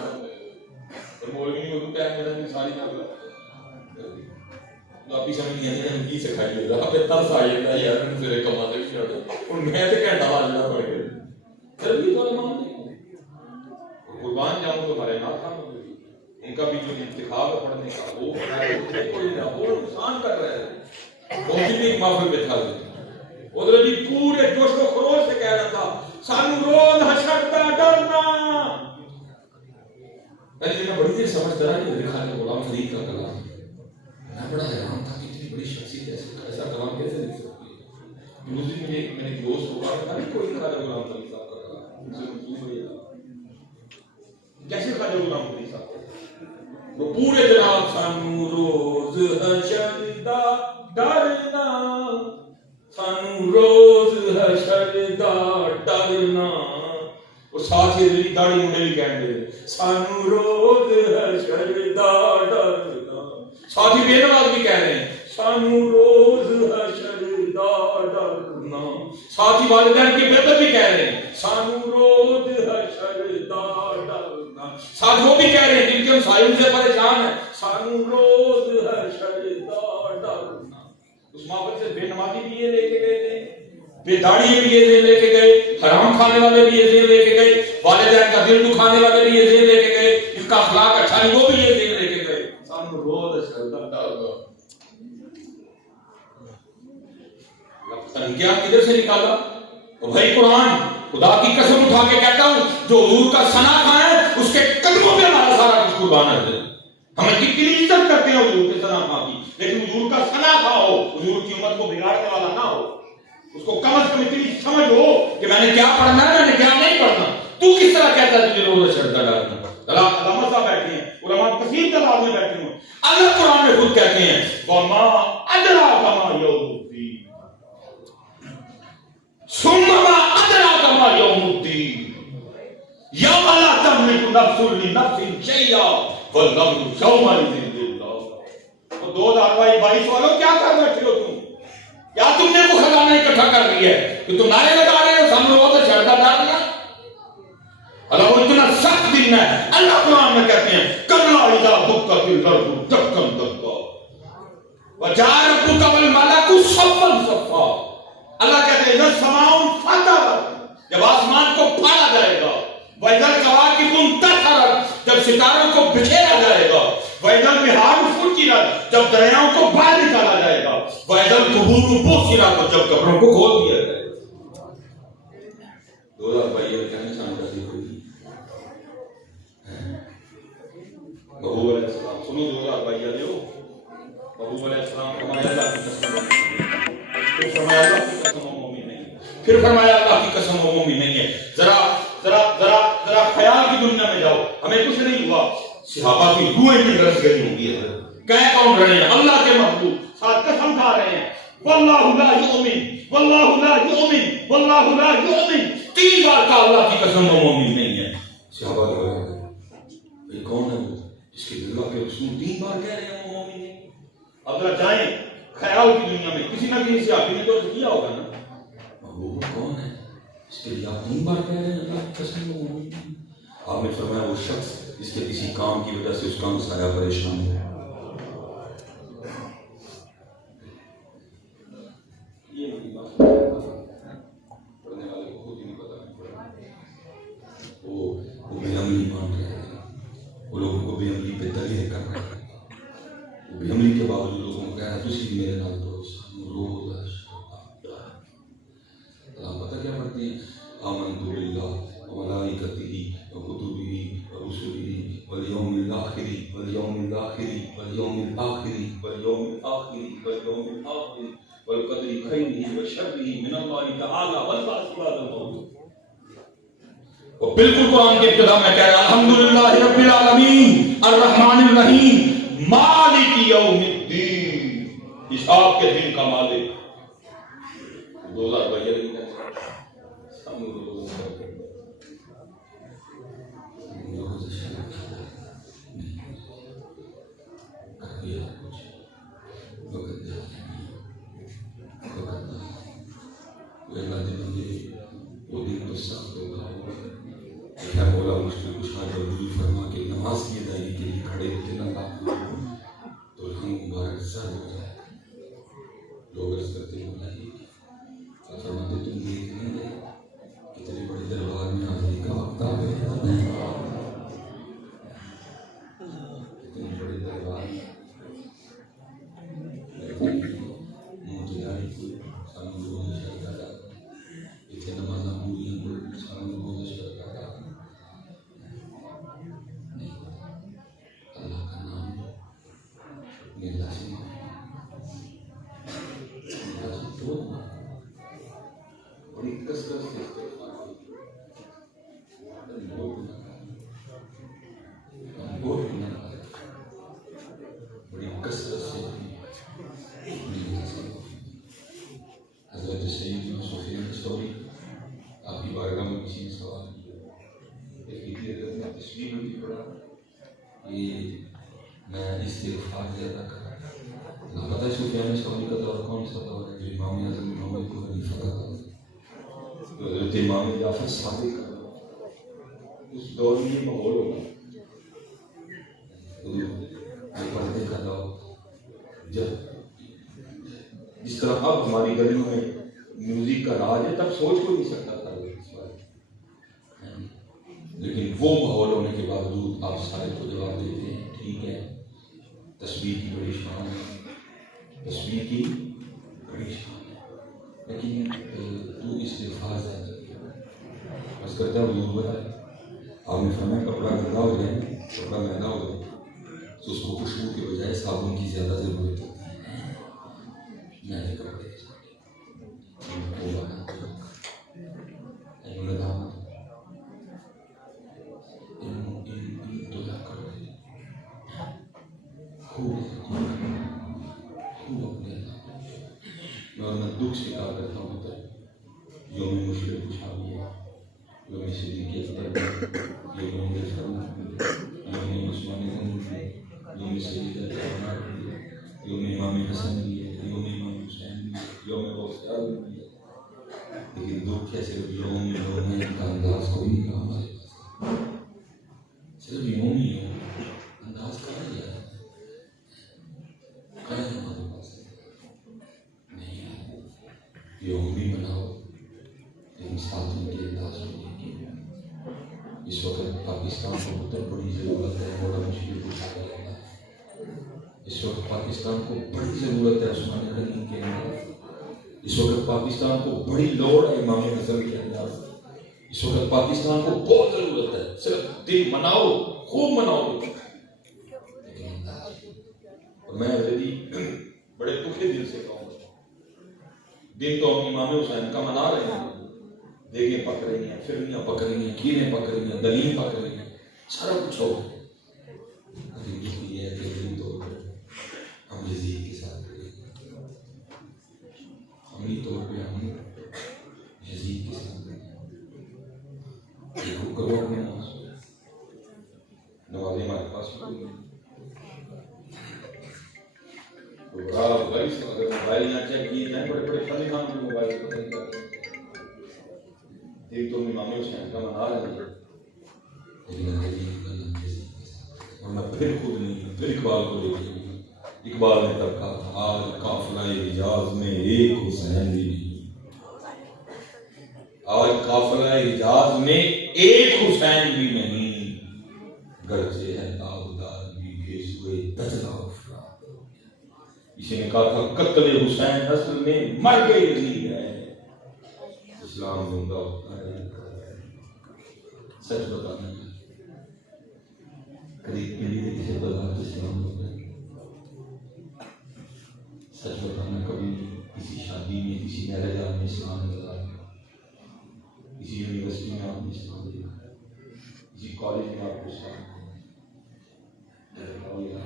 اور مولوی نہیں ہوتا ہے میرا ساری آپ ہی سمجھ نہیں آتے کی سکھائی گا آپ ترس آ جاتا ہے یار پھر کما دے اور میں تو گھنٹہ واجنا پڑ گیا تربیت والے مانتے قربان جاؤں تو ہمارے نہ تھا ان کا بھی جو انتخاب ہے پڑھنے کا وہ کوئی نہ وہ نقصان کر رہے ہیں. وہ بھی ایک محفل میں تھا ادھر جی پورے جوش و خروش سے کہہ رہا تھا سانو روز حشر کا ڈرنا. میں بڑی دیر سمجھتا رہا کہ میرے خیال میں غلام فرید کا کلام میں بڑا حیران تھا کہ اتنی بڑی شخصیت ایسا کلام کیسے لکھ سکتی ہے. اس دن میں نے دوست کو کہا کہ کوئی خواجہ غلام فرید صاحب کا کلام ان سے منسوب ہو گیا کیسے خواجہ غلام فرید صاحب وہ پورے جناب سانو روز حشر کا ڈرنا سانو روز حشر دا ڈرنا. اور ساتھ ہی میری داڑھی منڈے بھی کہنے دے سانو روز حشر دا ڈرنا. ساتھ ہی بے نواز بھی کہہ رہے ہیں سانو روز حشر دا ڈرنا. ساتھ ہی والدین کی بہتر بھی کہہ رہے ہیں سانو روز حشر دا ڈرنا. ساتھ وہ بھی کہہ رہے ہیں جن کے ہم سائل سے پریشان ہیں سانو روز حشر دا ڈرنا. اس محفل سے بے نمازی بھی یہ لے کے گئے تھے، بے داڑھی بھی یہ ذہن لے کے گئے، حرام کھانے والے بھی یہ ذہن لے کے گئے، والدین کا دل دکھانے والے بھی یہ ذہن لے کے گئے، ان کا اخلاق اچھا نہیں وہ بھی یہ ذہن لے کے گئے. سانو روز کیا کدھر سے نکالا. اور بھائی قرآن خدا کی قسم اٹھا کے کہتا ہوں جو حضور کا ثنا کھائے اس کے قدموں پہ ہمارا سارا کچھ قربان ہے. ہمیں کتنی عزت کرتے ہیں حضور کے ثنا کھا کی، لیکن حضور کا ثنا کھا ہو، حضور کی امت کو بگاڑنے والا نہ ہو. اس کو کم از کم اتنی سمجھ ہو کہ میں نے کیا پڑھنا ہے میں نے کیا نہیں پڑھنا. تو کس طرح کہتا ہے تجھے روز شرطہ ڈالنا. علامہ صاحب بیٹھے ہیں، علماء کثیر تعداد میں بیٹھے ہوں. اللہ قرآن میں خود کہتے ہیں وما ادراک ما یوم الدین ثم ما ادراک ما یوم الدین یوم لا تملک نفس لنفس شیئا والامر یومئذ للہ. 2022 والوں کیا کر بیٹھے ہو تم؟ کیا تم نے وہ خزانہ اکٹھا کر لیا ہے کہ تم نعرے لگا رہے ہو سامنے بہت شرطہ ڈال دیا. اللہ وہ اتنا سخت دن ہے. اللہ قرآن میں کہتے ہیں کلا اذا دکت الارض دکا دکا وجاء ربک والملک صفا صفا. اللہ کہتے ہیں جب سماؤں فطرت جب آسمان کو پھاڑا جائے گا، وَإِذَا الْكَوَاكِبُ انتَثَرَتْ جب ستاروں کو بکھیرا جائے گا، وَإِذَا الْبِحَارُ فُجِّرَتْ جب دریاؤں کو باہر نکالا جائے گا، وَإِذَا الْقُبُورُ بُعْثِرَتْ جب قبروں کو کھول دیا جائے گا. 2022 کیا نشان کا ذکر ہوئی محبوب علیہ السلام. سنو 2022 دیو محبوب علیہ السلام فرمایا اللہ کی قسم پھر فرمایا اللہ کی قسم وہ مومن نہیں ہے. پھر فرمایا اللہ کی قسم وہ مومن نہیں ہے. ذرا خیال کی دنیا میں جاؤ. ہمیں کچھ نہیں ہوا، صحابہ کی روحیں بھی رس گئی ہوں گی. کہہ کون رہے ہیں؟ اللہ کے محبوب ساتھ قسم کھا رہے ہیں واللہ لا یؤمن واللہ لا یؤمن واللہ لا یؤمن. 3 بار کہا اللہ کی قسم وہ مومن نہیں ہے. صحابہ نے یہ کون ہے جس کے دل کے رسول 3 بار کہہ رہے ہیں وہ مومن نہیں. اب ذرا جائیں خیال کی دنیا میں، کسی نہ کسی صحابی نے تو کیا ہوگا نا محبوب کون ہے اس کے لیے آپ 3 بار کہہ رہے ہیں اللہ کی قسم وہ مومن نہیں. آپ نے فرمایا وہ شخص جس کے کسی کام کی وجہ سے اس کا مسایہ پریشان ہے. یہ بات پڑھنے والے کو خود ہی نہیں پتا. وہ بے عملی مان رہے ہیں، وہ لوگوں کو بے عملی پہ دلیل کر رہے ہیں. وہ بے عملی کے باوجود لوگوں کو کہہ رہا ہے تسی میرے نال بھروسہ روز اللہ پتہ کیا پڑھتے ہیں آمنت باللہ وملائکتہ وکتبہ واليوم الآخر واليوم الآخر واليوم الآخر والقدر خيره وشره من الله تعالى والبعث بعد الموت. اور بالکل قرآن کے ابتدا میں کہہ رہا الحمدللہ رب العالمین الرحمن الرحیم مالک یوم الدین، حساب کے دن کا مالک. 2022 میں مولا مشکل کشا جلدی فرما کے نماز کی ادائیگی کے لیے کھڑے ہوتے نہ تو ہم مبارک سر ہو جائے. لوگ عرض کرتے مولا جی فرماتے تم دیکھ نہیں رہے کتنے بڑے دربار میں حاضری کا وقت آ گیا. اتنے بڑے دربار میں نمازاں پوریاں سامنے بہت شرکا اللہ کا نام لازم بڑی کثرت سے بڑی کثرت سے حضرت سیدنا سفیان ثوری آپ کی بارگاہ میں کسی نے سوال کیا حضرت نے تشریح میں بھی پڑھا کہ میں استغفار زیادہ کر رہا ہوں. پتہ ہے سفیان ثوری کا دور کون سا دور ہے جو امام اعظم امام ابو حنیفہ کا دور ہے. حضرت امام جعفر صادق کا دور اس دور میں یہ ماحول ہوگا پردے کا دور جب جس طرح اب ہماری گلیوں میں میوزک کا راج ہے تب سوچ کو نہیں سکتا تھا اس بارے. لیکن وہ ماحول ہونے کے باوجود آپ سارے کو جواب دیتے ہیں ٹھیک ہے تصویر کی بڑی شان ہے تصویر کی بڑی شان ہے لیکن تو استغفار زیادہ بس کرتا ہے حضور بتائے آپ نے فرمایا کپڑا گندا ہو جائے کپڑا مہنگا ہو جائے تو اس کو خوشبو کے بجائے صابن کی زیادہ ضرورت ہوتی ہے. میں نے کپڑے اور میں دکھ سکھا کرتا ہوں تب یوم مشکل خوشحالی ہے یوم صدیق اکبر یوم فرم یوم عثمان غنی یوم سیدہ جہاں یوم امام حسن بھی ہے یوم امام حسین بھی ہے یوم غوثیار بھی ہے. لیکن دکھ ہے صرف یوم ہے کا انداز کوئی نہیں کہا ہمارے پاس صرف یوم ہی ہے انداز کہاں ہے کہاں ہے ہمارے پاس نہیں ہے. یوم بھی مناؤ لیکن ساتھ ان کے انداز میں دیکھیے. اس وقت پاکستان کو بہت بڑی ضرورت ہے بڑا مشکل کچھ کرنا. اس وقت پاکستان کو بڑی ضرورت ہے عثمان غنی کے انداز. اس وقت پاکستان کو بڑی لوڑ ہے امام حسن کے انداز. اس وقت پاکستان کو بہت ضرورت ہے صرف دل مناؤ خوب مناؤ لیکن انداز. اور میں بڑے دکھے دل سے کہوں گا دن تو ہم امام حسین کا منا رہے ہیں دیگیں پک رہی ہیں فرنیاں پک رہی ہیں کھیریں پک رہی ہیں دلیم پک رہی ہیں سارا کچھ ہو گیا. یہ ہے کہ دن طور پر ہم یزید کے ساتھ رہے عملی طور پہ ہم یزید کے ساتھ رہے کرو اپنے نمازیں ہمارے پاس اگر موبائل نہ چیک کیے جائیں بڑے بڑے فنی خان کے موبائل ایک تو امام حسین کا منا رہے ہیں اور میں پھر خود نہیں پھر اقبال کو لے کے اقبال نے تب کہا تھا آج قافلہ حجاز میں ایک حسین بھی نہیں. آج قافلہ حجاز میں ایک حسین بھی نہیں گرچہ ہے تابدار بھی بھیجوئے تجلا افراد. اسی نے کہا تھا قتل حسین اصل میں مر گئے یزید ہے اسلام زندہ ہوتا ہے. سچ بتانا قریب کے لیے کسی بلا اسلام ہوتا ہے سچ بتانا کبھی کسی شادی میں کسی میرج آپ نے اسلام لگا کسی یونیورسٹی میں آپ نے اسلام لیا کسی کالج میں آپ کو اسلام لیا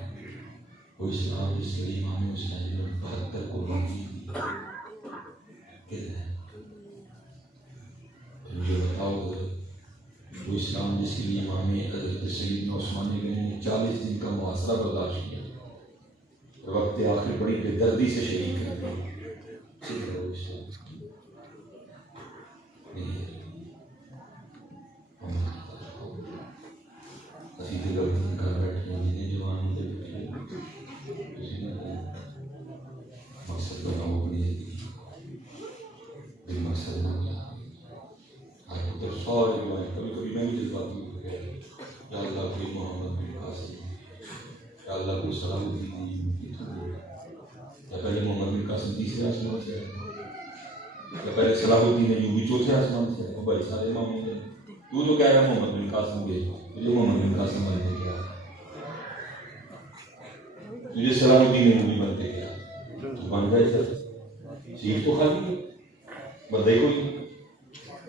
وہ اسلام جس کے امام حسین نے 72 قربانی دی مجھے بتاؤ وہ اسلام جس کے لیے امام حضرت سیدنا عثمان غنی نے 40 دن کا محاصرہ برداشت کیا وقت آخر بڑی بے دردی سے شہید کر دیا مقصد بناؤ اپنی زندگی بے مقصد نہ سارے کبھی کبھی میں بھی جذباتی ہو گیا یا اللہ کوئی محمد بن قاسم یا اللہ کو صلاح الدین یا پہلے محمد بن قاسم تیسرے آسمان سے یا پہلے صلاح الدین ایوبی چوتھے آسمان سے وہ بھائی سارے معاملے ہیں تو جو کہہ رہا ہے محمد بن قاسم کے تجھے محمد بن قاسم بنتے کیا تجھے صلاح الدین ایوبی بنتے کیا تو بن گئے سر سیٹ تو خالی ہے بندے کوئی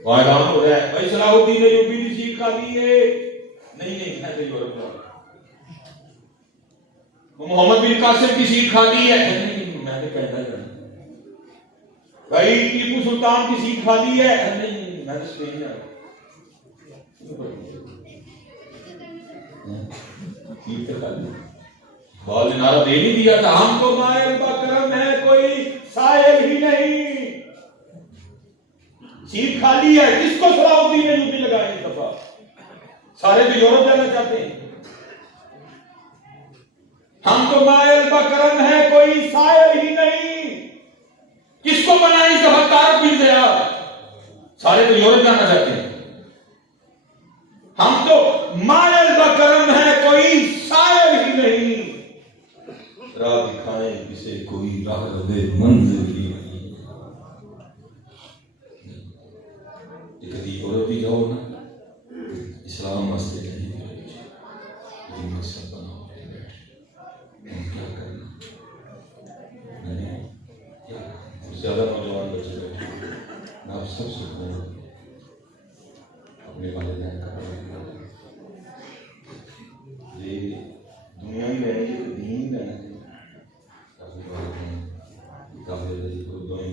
اعلان ہو رہا ہے بھائی صلاح الدین ایوبی کی سیٹ خالی ہے نہیں ہے تو یورپ کا محمد بن قاسم کی سیٹ خالی ہے نہیں میں نے کہنا ہے بھائی ٹیپو سلطان کی سیٹ خالی ہے نہیں میں نے اسپین میں سیٹ خالی بال نے نعرہ دے نہیں دیا تھا ہم تو مائل بکرم ہے کوئی سائل ہی نہیں سیٹ خالی ہے کس کو صلاح الدین ایوبی لگائے اس دفعہ سارے تو یورپ جانا چاہتے ہیں ہم تو مائل بکرم ہے کوئی سائل ہی نہیں کس کو بنائے اس دفعہ طارق بن زیاد سارے تو یورپ جانا چاہتے ہیں ہم تو مائل بکرم ہے کوئی سائل ہی نہیں راہ دکھائیں کسے کوئی راہ رہے منزل ہی نہیں کبھی یورپ بھی جاؤ نا اسلام واسطے نہیں مقصد بناؤ کیا کرنا زیادہ نوجوان بچے بیٹھے میں آپ سب سے اپنے والدین کا یہ دنیا میں رہنے کے دین رہنا ہے اپنے والدین کافی کو دو ہی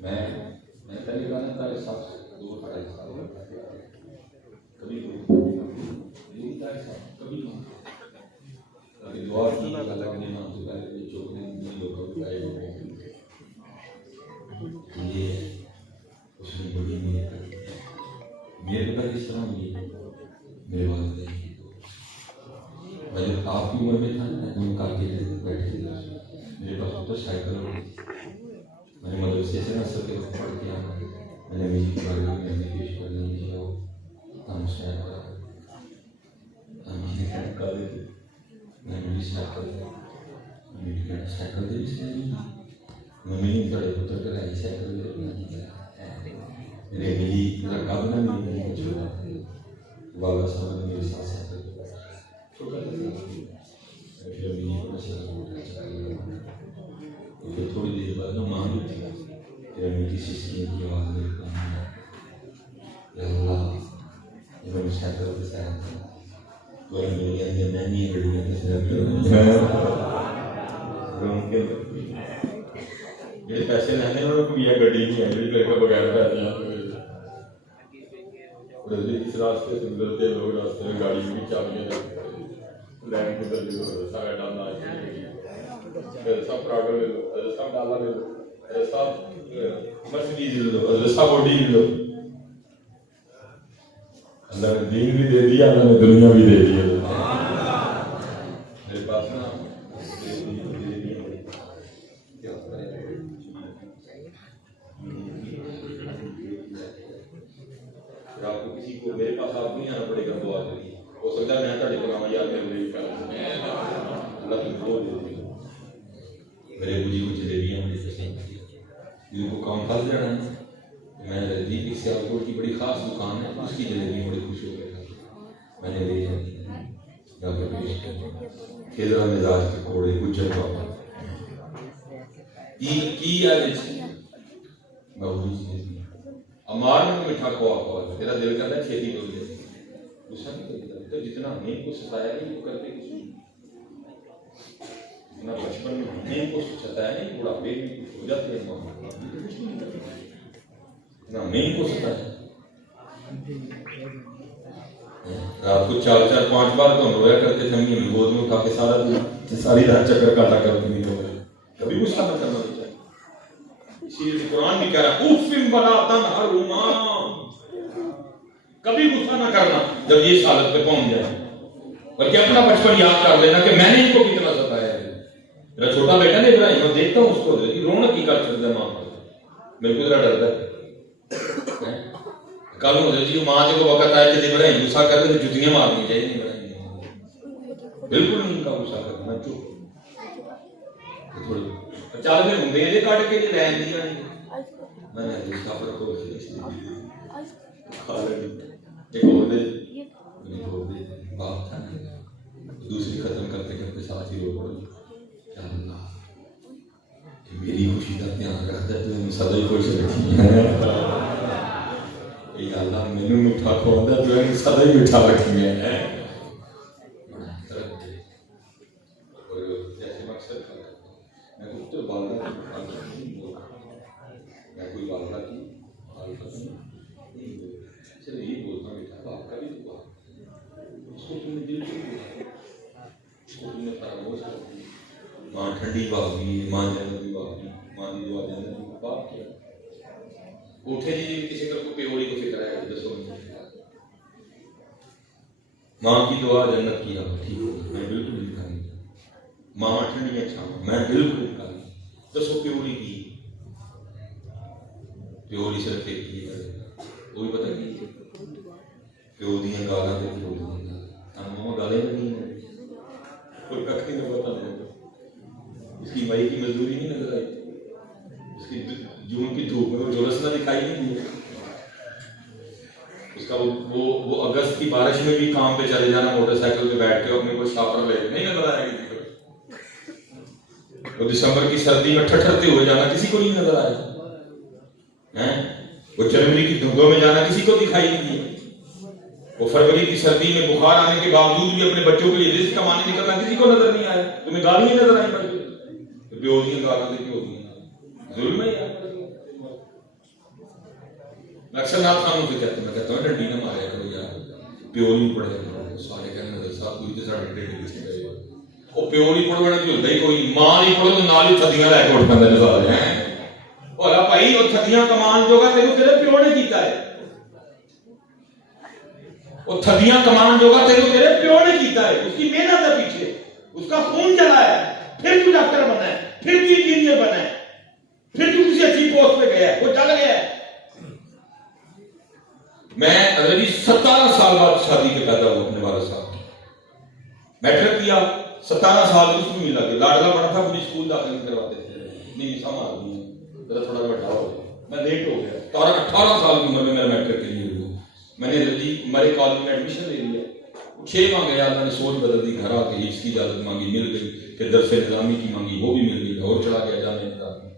میں پہلے گانا تھا اس حساب سے 2-2.5 سال کبھی کبھی دعا کی اللہ نے نام سے پہلے چوکنے لوگ آئے ہوئے یہ اس نے بڑی محنت کر میرے پتا کس طرح ہوئی میرے والدین کی میں جب آپ کی عمر میں تھا میں کار کے بیٹھے تھے میرے پاس تو سائیکل ہو گئی میں نے مدرسے سے نصر کے وقت پڑھ کیا میں نے میری کے بارے میں پیش کر لی جو ہم کر دیتے میں میری سائیکل دے اس نے ممی نے بڑے پتر کرائی سائیکل دے میرے میری لڑکا بنا میری چھوٹا والا صاحب نے میرے ساتھ سائیکل چھوٹا تھا پھر میری پھر تھوڑی دیر بعد نا ماں بھی تھی پھر میری سسٹر کی آواز میرے کان میں اللہ یہ میں سائیکل پہ سائیکل تھا وہ میری اندر میں نہیں گڑیاں کے ساتھ میرے پیسے نہیں ہیں انہوں کو یہ گڑی نہیں ہے میری لڑکا بغیر پیسے اس راستے سے گزرتے لوگ راستے میں گاڑی میں بھی چابیاں لائن گزر لے لو سارا ڈالنا سب پراڈر لے لو سب ڈالا لے لو سب مرسیڈیز لے لو سب اوڈی لے لو اللہ نے دین بھی دے دیا اللہ نے دنیا بھی دے دیا میرے پاس نا آپ کو کسی کو میرے پاس آپ کو نہیں آنا پڑے گا دعا کے لیے ہو سکتا ہے میں تھوڑے کلام یاد میرے لیے اللہ کی دعا دے دی میرے بجی کو جلیبیاں مجھے پسند ان کو کام پھنس جانا ہے میں ردیف سیالکوٹ کی بڑی خاص دکان ہے اس کی جلیبی بڑی خوش ہو گئی میں نے لے جاتی یا پھر کھیدرا مزاج کے کوڑے گجر بابا کی آج بہوری چیز امار میں مٹھا کھوا کھوا تیرا دل کرتا ہے کھیتی کر دے غصہ نہیں کرتا تو جتنا ہمیں کو ستایا نہیں وہ کرتے کچھ نہیں جتنا بچپن میں ہمیں کو ستایا نہیں بڑھاپے میں کچھ ہو جاتے ہیں اتنا ہمیں کو ستایا رات کو 4-4-5 بار تو ہم رویا کرتے تھے ہمیں گود میں اٹھا کے سارا دن ساری رات چکر کاٹا کرتے نہیں تو کبھی غصہ نہ کرنا چاہیے اسی لیے قرآن بھی کہہ رہا ہے اوفم ولا تنہرہما کبھی غصہ نہ کرنا جب یہ اس حالت پہ پہنچ جائے بلکہ اپنا بچپن یاد کر لینا کہ میں نے ان کو کتنا ستایا ہے میرا چھوٹا بیٹا نہیں ابراہیم میں دیکھتا ہوں اس کو رونق کی کر سکتا ہے ماں پر میرے کو ذرا ڈرتا ہے کل مجھے جی ماں جب وقت آئے کہ ابراہیم غصہ کر دے جتیاں مارنی چاہیے بالکل نہیں ان کا غصہ کرنا چپ تھوڑی چل پھر ہوں یہ کٹ کے لین دی جانی میں نے سفر کو کھا لینی ایک اور دے باپ تھا دوسری ختم کرتے کرتے ساتھ ہی رو پڑو یا اللہ میری خوشی کا دھیان رکھتا ہے تو سدا ہی خوش رکھی یا اللہ مینو میٹھا کھواتا تو سدا ہی میٹھا رکھی ہے جیسے مقصد میں تو بالغ میں کوئی بالغ کی چلے یہ بولتا بیٹا باپ کا بھی دعا اس کو تم نے دل سے بولا اس کو تم نے فراموش کر دی ماں ٹھنڈی باغی ماں جنتی باغی ماں دی دعا جنتی باپ کیا اٹھے جی کسی طرح کو پیوڑی کو فکر آیا دسو ماں کی دعا جنت کی ہے ٹھیک ہو میں بالکل نہیں کھا نہیں ماں ٹھنڈی اچھا میں بالکل نہیں کھا نہیں دسو پیوڑی کی پیوڑی صرف ایک کی ہے وہ بھی پتہ نہیں پیو دیاں گالاں تے پیو دیاں ماما گالیں نہیں ہیں کوئی ککھ نہیں پتہ نہیں اس کی مائی کی مزدوری نہیں نظر آئی اس کی جون کی دھوپ میں وہ جھلس نہ دکھائی نہیں دی اس کا وہ اگست کی بارش میں بھی کام پہ چلے جانا موٹر سائیکل پہ بیٹھ کے اپنے کو شاپر لے نہیں نظر آیا کسی کو وہ دسمبر کی سردی میں ٹھٹھرتے ہوئے جانا کسی کو نہیں نظر آیا وہ جنوری کی دھوپوں میں جانا کسی کو دکھائی نہیں دی وہ فروری کی سردی میں بخار آنے کے باوجود بھی اپنے بچوں کے لیے رزق کمانے نکلنا کسی کو نظر نہیں آیا تمہیں گالیاں نظر آئی بڑی بیوزیاں گالاں دے بیوزیاں ظلم ہے یار میں اکثر نات خانوں سے کہتا ہوں ڈنڈی نہ ماریا کرو یار پیو نہیں پڑھے سارے کہنے نظر صاحب کوئی تو ساڑھے ڈنڈی کسی گئے وہ پیو نہیں پڑھوانا جو ہوتا ہی کوئی ماں نہیں پڑھو تو نال ہی تھدیاں لے کے اٹھ پہ نظر ہیں اور بھائی وہ تھدیاں کمان جو گا تیرے پیو نے کیتا ہے وہ تھدیاں کمان جو گا تیرے پیو نے کیتا ہے اس کی محنت ہے پیچھے اس کا خون چلا ہے پھر تو ڈاکٹر بنا ہے پھر تو انجینئر بنا ہے پھر تو کسی اچھی پوسٹ پہ گیا ہے وہ چل گیا ہے میں اگر 17 سال بعد شادی کے پیدا ہوا اپنے والد صاحب میٹرک کیا 17 سال اس میں ملا کے لاڈلا بڑا تھا مجھے اسکول داخل نہیں کرواتے تھے نہیں سما آدمی ذرا تھوڑا بڑا ہو گیا میں لیٹ ہو گیا 18 سال کی عمر میں میرا میٹرک کلیئر ہوا میں نے جلدی ہمارے کالج میں ایڈمیشن لے لیا 6 ماہ گیا اللہ نے سوچ بدل دی گھر آ کے اس کی اجازت مانگی مل گئی پھر درس نظامی کی مانگی وہ بھی مل گئی اور چلا گیا جانے نظام میں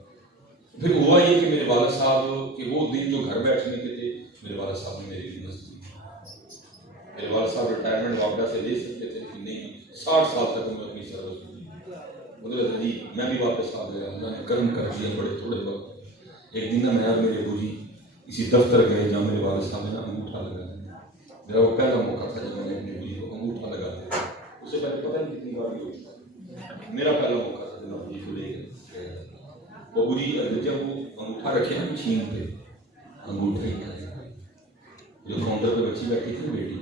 پھر ہوا یہ کہ میرے والد صاحب کہ وہ دن جو گھر بیٹھنے کے تھے میرے والد صاحب نے میری خدمت کی میرے والد صاحب ریٹائرمنٹ واپڈا سے لے سکتے تھے کہ نہیں 60 سال تک میں اپنی سروس کی مدرت علی میں بھی واپس آ گیا اللہ نے کرم کر دیا بڑے تھوڑے وقت ایک دن میں اور میرے ابو جی کسی دفتر گئے جہاں میرے والد صاحب نے انگوٹھا لگا میرا وہ پہلا موقع تھا جب میں نے اپنے ابو جی کو انگوٹھا لگاتے اس سے پہلے پتہ نہیں کتنی بار بھی ہوئی میرا پہلا موقع تھا جب ابو جی کو لے گئے ابو جی جب وہ انگوٹھا رکھے نا چھین پہ انگوٹھا ہی جو کاؤنٹر پہ بچی بیٹھی تھی بیٹی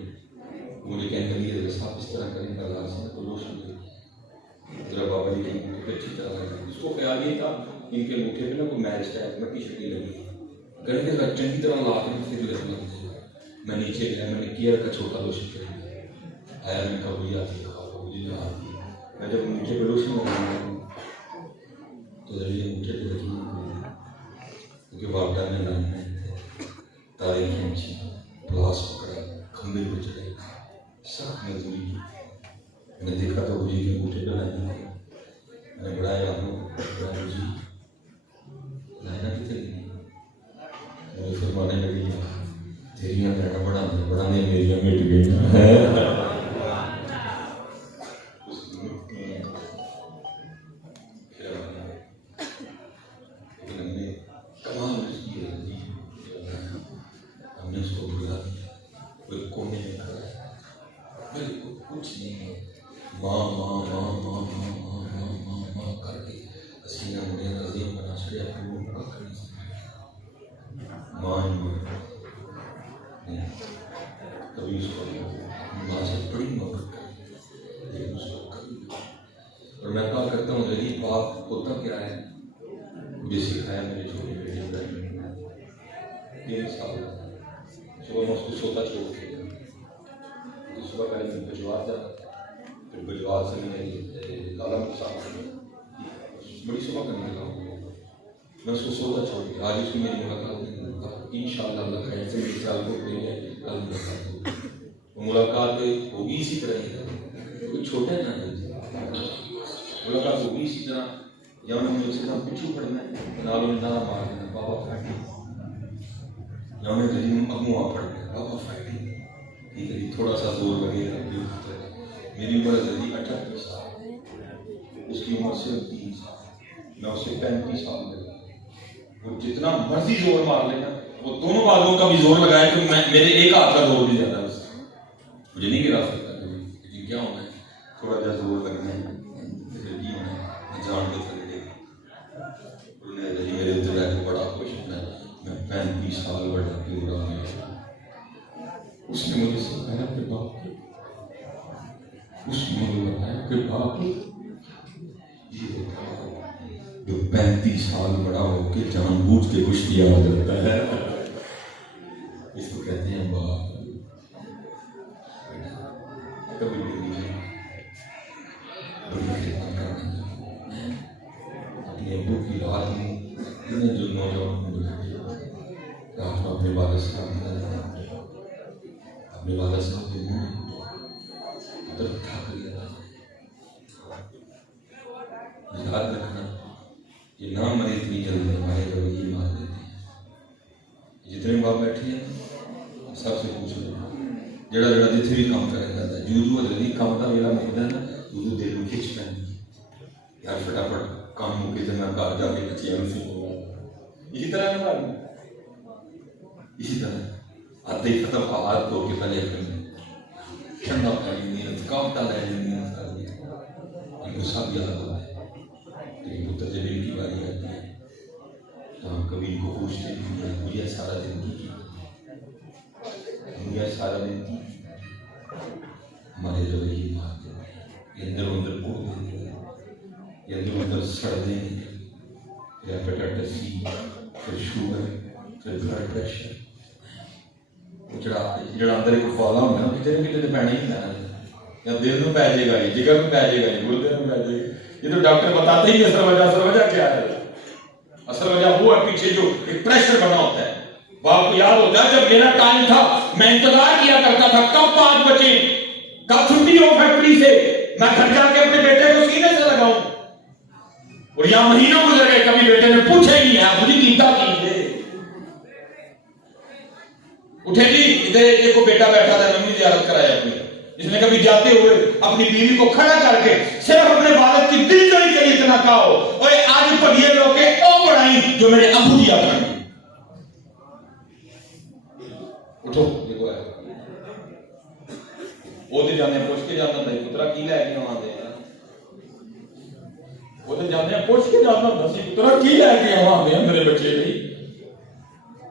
مجھے کہنے لگی ہے صاحب اس طرح کریں گا اللہ سے تو روشن ہوئی ذرا بابا جی کے انگوٹھے پہ اچھی طرح لگی اس کو خیال یہ تھا ان کے انگوٹھے پہ نا کوئی میچ ٹائپ مٹی شٹی لگی کہنے کے چنگی طرح لا کے پھر لگنا میں نیچے گیا میں نے کیئر کا چھوٹا روشن کر دیا آیا میں نے کہا وہی آتی ہے مجھے جو آتی ہے میں جب نیچے پہ روشن لگا تو ذریعے انگوٹھے پہ رکھی کیونکہ واپڈا میں لائن میں تاریخ کھینچی پلاس پکڑا کھمبے پہ چڑھے سخت مزدوری کی میں نے دیکھا تو مجھے کے بوٹے پہ لائن تھے. میں نے بڑھایا آپ لوگ جی لائن کتنے لگی. مجھے فرمانے لگی تیریاں لائن بڑھانے میریاں مٹ گئی. ہم نے اس کو بلا دیا کوئی کونے میں کھڑا ہے بالکل کچھ نہیں ہے. ماں ماں ماں ماں ماں ماں ماں ماں ماں کر کے حسینہ مجھے نظیم بنا چھڑیا پھر وہ کھڑی ماں کبھی اس کو ماں سے بڑی محبت کری لیکن اس کو کبھی. اور میں کہا کرتا ہوں غریب باپ ہوتا کیا ہے. مجھے سکھایا میرے چھوٹے بیٹے ابراہیم نے 3 سال صبح میں اس کو سوتا چھوڑ کے صبح پہلے میں بجوار جاتا تھا پھر بجوار سے میں لالا صاحب بڑی صبح کا نکلا ہوں. میں اس کو سوتا چھوڑ کے آج اس کی میری ملاقات ان شاء اللہ اللہ خیر سے میری سال کو دیں گے کل ملاقات ہوگی. وہ ملاقات ہوگی اسی طرح ہی کوئی چھوٹا ہے نا ملاقات ہوگی اسی طرح. یا انہوں نے اسے نام پچھو پڑھنا ہے نالوں نے نارا مار دینا بابا فائٹنگ. یا انہیں غریب اگوں آ پڑھنا ہے بابا فائٹنگ. ٹھیک ہے جی تھوڑا سا زور لگے گا. میری عمر غریب 38 سال اس کی عمر صرف 30 سال میں اسے 35 سال لگا. وہ جتنا مرضی زور مار لینا وہ دونوں بازوں کا بھی زور لگائے تو میرے ایک ہاتھ کا زور بھی زیادہ ہے اس سے مجھے نہیں گرا سکتا کبھی. کیا ہونا ہے تھوڑا جا زور لگنا ہے جان کے تھلے میرے ادھر رہ کے بڑا خوش ہونا ہے. میں 35 سال بڑا پورا گیا. اس نے مجھے سکھایا کہ باپ اس نے مجھے بتایا کہ باپ یہ جو 35 سال بڑا ہو کے جان بوجھ کے کشتی آ کرتا ہے اس کو کہتے ہیں باپ. کبھی اپنے ابو کی رات میں اتنے جو نوجوان رات میں اپنے والد صاحب اپنے والد صاحب کے منہ طرف تھک گیا. یاد رکھنا یہ نہ مرے اتنی جلدی ہمارے رویے مار دیتے ہیں. جتنے باپ بیٹھے ہیں سب سے پوچھ لو جڑا جڑا جتنے بھی کام کرے جاتا ہے جو حضرت کام کا ویلا مکتا ہے نا وہ دل میں کھچ پہ یار فٹافٹ کام مکے سے میں گھر جا کے بچے سے اسی طرح اسی طرح آتے ہی ختم ہاتھ دھو کے پہلے ٹھنڈا پانی نیت کامتا لے نیت کر دیا ان کو سب یاد ہوتا ہے. لیکن پتر جب ان کی باری آتی ہے تو ہم کبھی ان کو پوچھتے ہیں مجھے سارا دن کی مجھے سارا دن کی ہمارے رویے مار دیتے ہیں اندر اندر کوڑ دیتے ہیں اندر اندر سڑ دیں گے. پھر ہیپیٹائٹس سی پھر شوگر پھر بلڈ پریشر جڑا اندر ایک فالا ہونا کتنے کتنے پینا ہی پینا یا دل میں پی جائے گا جگر میں پی جائے گا گردے میں پی جائے گا. یہ تو ڈاکٹر بتاتے ہی اصل وجہ کیا ہے. اصل وجہ وہ ہے پیچھے جو ایک پریشر بنا ہوتا ہے. باپ کو یاد ہوتا ہے جب میرا ٹائم تھا میں انتظار کیا کرتا تھا کب 5 بجے کب چھٹی ہو فیکٹری سے میں گھر جا کے اپنے بیٹے کو سینے سے لگاؤں. اور یہاں مہینوں گزر گئے کبھی بیٹے نے پوچھے ہی نہیں ہے مجھے کیتا کیجیے اٹھے جی ادھر ایک کو بیٹا بیٹھا تھا میں زیارت کرایا اپنی. اس نے کبھی جاتے ہوئے اپنی بیوی کو کھڑا کر کے صرف اپنے والد کی دل جوئی کے لیے اتنا کہا ہو اور آج پڑھیے لوگ کے او بڑھائیں جو میرے ابو دیا کریں. اٹھو دیکھو ہے وہ تو جانے پوچھ کے جانا تھا پترا کی لے کے آواں دے وہ تو جانے پوچھ کے جانا تھا سی پترا کی لے کے آواں دے میرے بچے ਲਈ.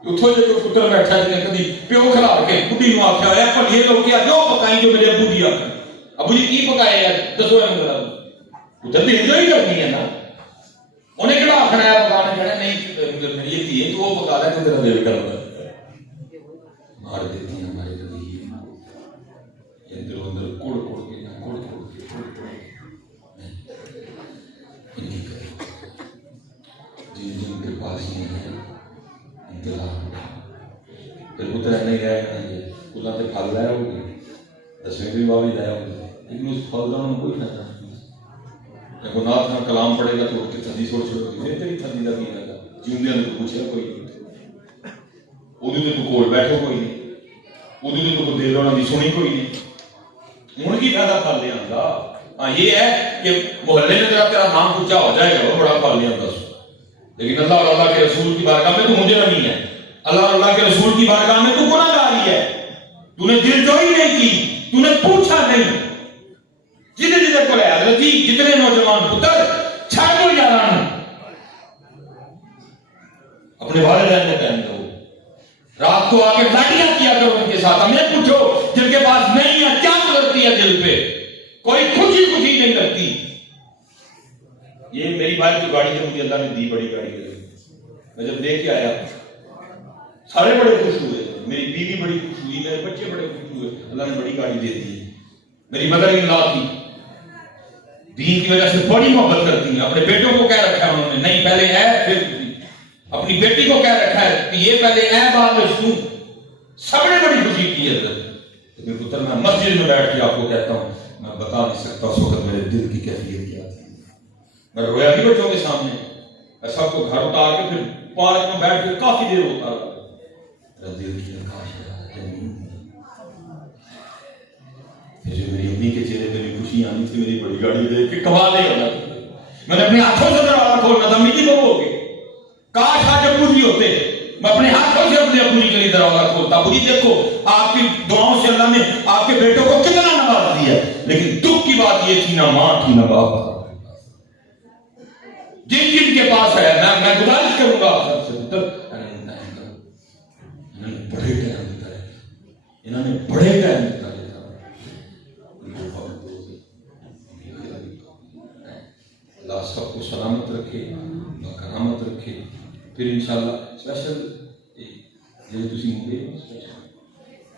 اتھو جے کوئی پتر بیٹھا جنے کدی پیو کھلا کے بڈھی نو آکھیا ہویا پڑھیے لوگ کیا جو پکائیں جو میرے ابو دیا کریں. ابو جی کی پکائے یار دسو ذرا ادھر بھی انجوائے کرنی ہے نا. انہیں کہڑا آخنا ہے پکانے کہنا نہیں میری یہ تھی تو وہ پکا لے تو تیرا دل کرتا ہے. مار دیتی ہیں ہمارے رویے ادھر ادھر کوڑ کوڑ کے جن جن کے پاس نہیں ہے پھر پتر نہیں گیا کلا تے پھل لایا ہو گئے 10ویں بھی واہ بھی لایا ہو گئے لیکن اس فضلوں میں کوئی فائدہ نہیں. کو نات نہ کلام پڑے گا تو اٹھ کے تھدی سوچ رہے تیری تھدی کا کی لگا جیوندے نے تو پوچھا کوئی نہیں ادو تو کول بیٹھو کوئی نہیں ادو تو دل انہوں کی سنی کوئی نہیں ہوں کی فائدہ کر لیا ہاں یہ ہے کہ محلے میں تیرا نام اونچا ہو جائے گا وہ بڑا کر لیا لیکن اللہ اور اللہ کے رسول کی بارگاہ میں تو مجھے نہیں ہے اللہ اور اللہ کے رسول کی بارگاہ میں تو گناہ گاری ہے تو نے دل جوئی نہیں کی تو نے پوچھا نہیں جتنے کو حضرت جتنے نوجوان پتر چھڑ کو جانا اپنے والدین کو ٹائم دو رات کو آ کے لاٹیاں کیا کرو ان کے ساتھ ہمیں پوچھو جن کے پاس نہیں ہے کیا گزرتی ہے دل پہ کوئی خوشی نہیں کرتی. یہ میری بھائی کی گاڑی جو مجھے اللہ نے دی بڑی گاڑی میں جب دیکھ کے آیا سارے بڑے خوش ہوئے میری بیوی بڑی خوش ہوئی میرے بچے بڑے خوش ہوئے اللہ نے بڑی گاڑی دے دی. میری مدر ان لا تھی دین کی وجہ سے بڑی محبت کرتی ہیں اپنے بیٹوں کو کہہ رکھا ہے انہوں نے نہیں پہلے اے پھر اپنی بیٹی کو کہہ رکھا ہے کہ یہ پہلے اے بعد میں سن سب نے بڑی خوشی کی ہے. لیکن پتر میں مسجد میں بیٹھ کے آپ کو کہتا ہوں میں بتا نہیں سکتا اس وقت میرے دل کی کیفیت کیا تھی. میں رویا نہیں بچوں کے سامنے میں سب کو گھر اتار کے پھر پارک میں بیٹھ کے کافی دیر ہوتا رہا دل کی جو میری امی کے چہرے پہ بھی خوشی آنی تھی میری بڑی گاڑی دیکھ کے کمال نہیں ہونا میں نے اپنے ہاتھوں سے دروازہ کھولنا تھا میری کو ہو گئے کاش آج پوری ہوتے میں اپنے ہاتھوں سے اپنے پوری کے لیے دروازہ کھولتا. پوری دیکھو آپ کی دعاؤں سے اللہ نے آپ کے بیٹوں کو کتنا نواز دیا لیکن دکھ کی بات یہ تھی نہ ماں تھی نہ باپ جن کے پاس ہے میں گزارش کروں گا آپ سب سے بڑے ٹائم بتایا انہوں نے بڑے ٹائم بتایا اللہ سب کو سلامت رکھے کرامت رکھے. پھر انشاءاللہ اسپیشل جب تھی مجھے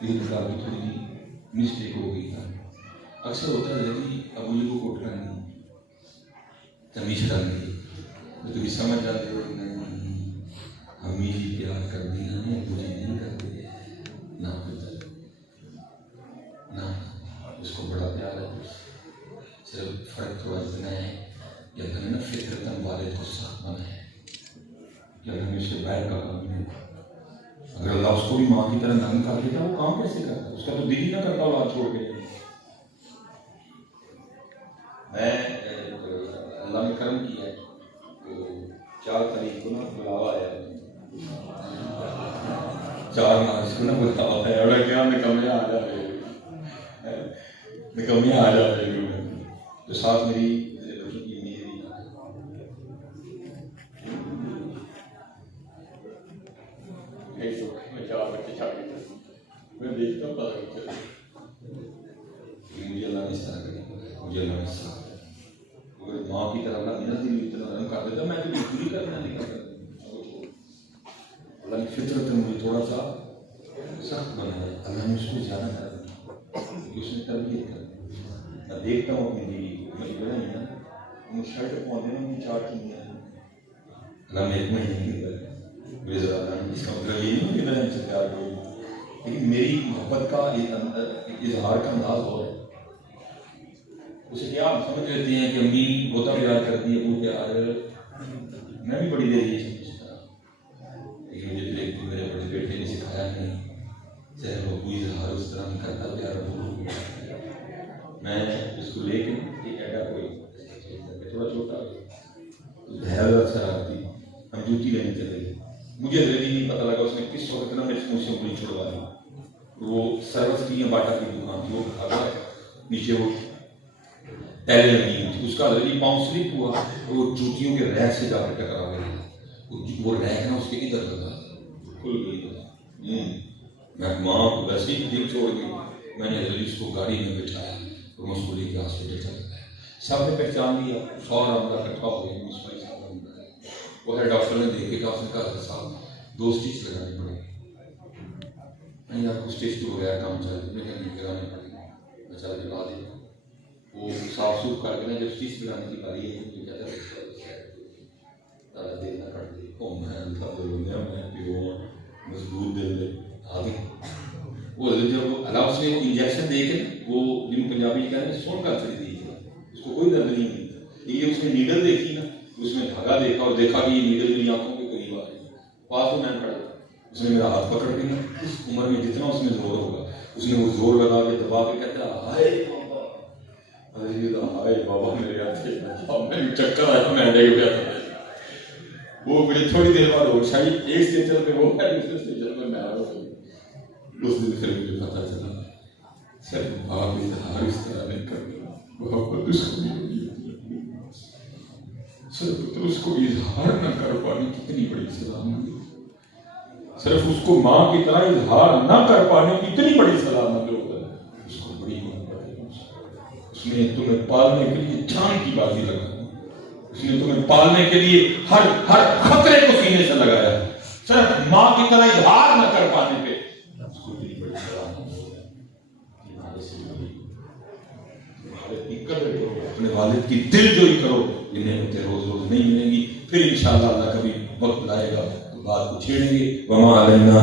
یہ بتا بھی تھوڑی مسٹیک ہو گئی تھا اکثر ہوتا ہے کہ ابو جی کو کوٹ کرنی تمیز کرنی تو سمجھ جاتے ہو ہمیں ہی پیار کر دیا ہے مجھے نہیں کرتے نہ اس کو بڑا پیار ہے صرف فرق تھوڑا اتنا ہے کہ اللہ نے فطرتاً والد کو ساتھ بنایا ہے کہ اللہ نے اسے باہر کا کام نہیں اگر اللہ اس کو بھی ماں کی طرح نرم کر دیتا وہ کام کیسے کرتا اس کا تو دل ہی نہ کرتا اولاد چھوڑ کے. میں اللہ نے کرم کیا ہے تو 4 تاریخ کو نا بلاوا آیا 4 مارچ کو نا بلاوا آیا اور کیا نکمیاں آ جا رہے تو ساتھ میری میں دیکھتا ہوں مجھے اللہ نے اس طرح کری مجھے اللہ نے اس طرح ماں کی طرح اللہ میرا دل اتنا نرم کر دیتا میں تو پوری کرنا نہیں کرتا اللہ کی فطرت نے مجھے تھوڑا سا سخت بنایا اللہ نے اس کو زیادہ کر دیا کہ اس نے تربیت کر دی. میں دیکھتا ہوں اپنی بیوی میری بہن ہے وہ شرٹ پہنچے نا مجھے 4 چنیاں اللہ نے ایک مہینے کی میرے ذرا اس کا مطلب یہ نہیں کہ میں سے پیار کروں لیکن میری محبت کا اظہار کا انداز اور ہے اسے کیا آپ سمجھ لیتے ہیں کہ امی ہوتا پیار کرتی ہے وہ پیار میں بھی بڑی دیر یہ سمجھتا لیکن مجھے دیکھ میرے بڑے بیٹے نے سکھایا نہیں چاہے وہ کوئی اظہار اس طرح نہیں کرتا پیار میں اس کو لے کے ایڈا کوئی تھوڑا چھوٹا بہت شرارتی ہم جوتی لینے چلے گئے مجھے ریلی نہیں پتہ لگا اس نے کس وقت نا میرے منہ سے انگلی چھڑوا دی وہ سروس کی باٹا کی دکان تھی وہ کھا نیچے وہ ٹیلے لگی ہوئی تھی اس کا ریلی پاؤں سلپ ہوا وہ جوتیوں کے ریک سے جا کر ٹکرا گیا وہ ریک نا اس کے ادھر لگا کھل گئی میں ماں کو ویسے ہی دل چھوڑ گئی میں نے ریلی اس کو گاڑی میں بٹھایا اور میں اس کو لے کے ہاسپٹل چلا گیا سب نے پہچان لیا 100 عملہ اکٹھا ہو گیا وہ ہے ڈاکٹر نے دیکھ کے کہا اس نے کہا صاحب 2 سٹچ لگانے پڑے نہیں آپ کو سٹچ تو ہو گیا کام چاہیے میں کہیں لگانے پڑے بیچارہ لگا دیا وہ صاف سوکھ کر کے نا جب سٹچ لگانے کی باری ہے مجھے کہتا ہے دیر نہ کر دی میں پیو مضبوط دل میں آ گئی وہ جب اللہ اس نے انجیکشن دے کے وہ جن پنجابی کہتے ہیں سون کا چلی دی اس کو کوئی درد نہیں ہوئی. یہ اس نے نیڈل دیکھی نا, اس میں دھاگا دیکھا اور دیکھا کہ یہ نیڈل میری آنکھوں کے قریب آ رہی ہے. پاس تو میں پڑا, اس نے میرا ہاتھ پکڑ کے نا, اس عمر میں جتنا اس میں زور ہوگا اس نے وہ زور لگا کے دبا کے کہتا ہائے بابا, ہائے بابا میرے ہاتھ میں چکر آیا, میں ڈگ گیا تھا. وہ مجھے تھوڑی دیر بعد ہوش آئی, ایک اسٹیشن پہ وہ ہے, دوسرے اسٹیشن پہ میں آ رہا ہوں. اس دن پھر مجھے پتا چلا سر باپ اظہار اس طرح نہیں کرنا, محبت اس کو نہیں ہوتی. سر پتر اس کو اظہار نہ کر پانے کتنی بڑی سلامت ہے. صرف اس کو ماں کی طرح اظہار نہ کر پانے اتنی بڑی سلامت ہوتا ہے. اس کو بڑی محبت ہے. اس نے تمہیں پالنے کے لیے جان کی بازی لگا, اس نے تمہیں پالنے کے لیے ہر خطرے کو سینے سے لگایا. صرف ماں کی طرح اظہار نہ کر پانے پہ اس کو بڑی بڑی سلامت ہے. والد کی قدر کرو, اپنے والد کی دل جوئی کرو. یہ نعمتیں روز روز نہیں ملیں گی. پھر انشاءاللہ اللہ کبھی وقت لائے گا تو بات کو چھیڑیں گے. وما علینا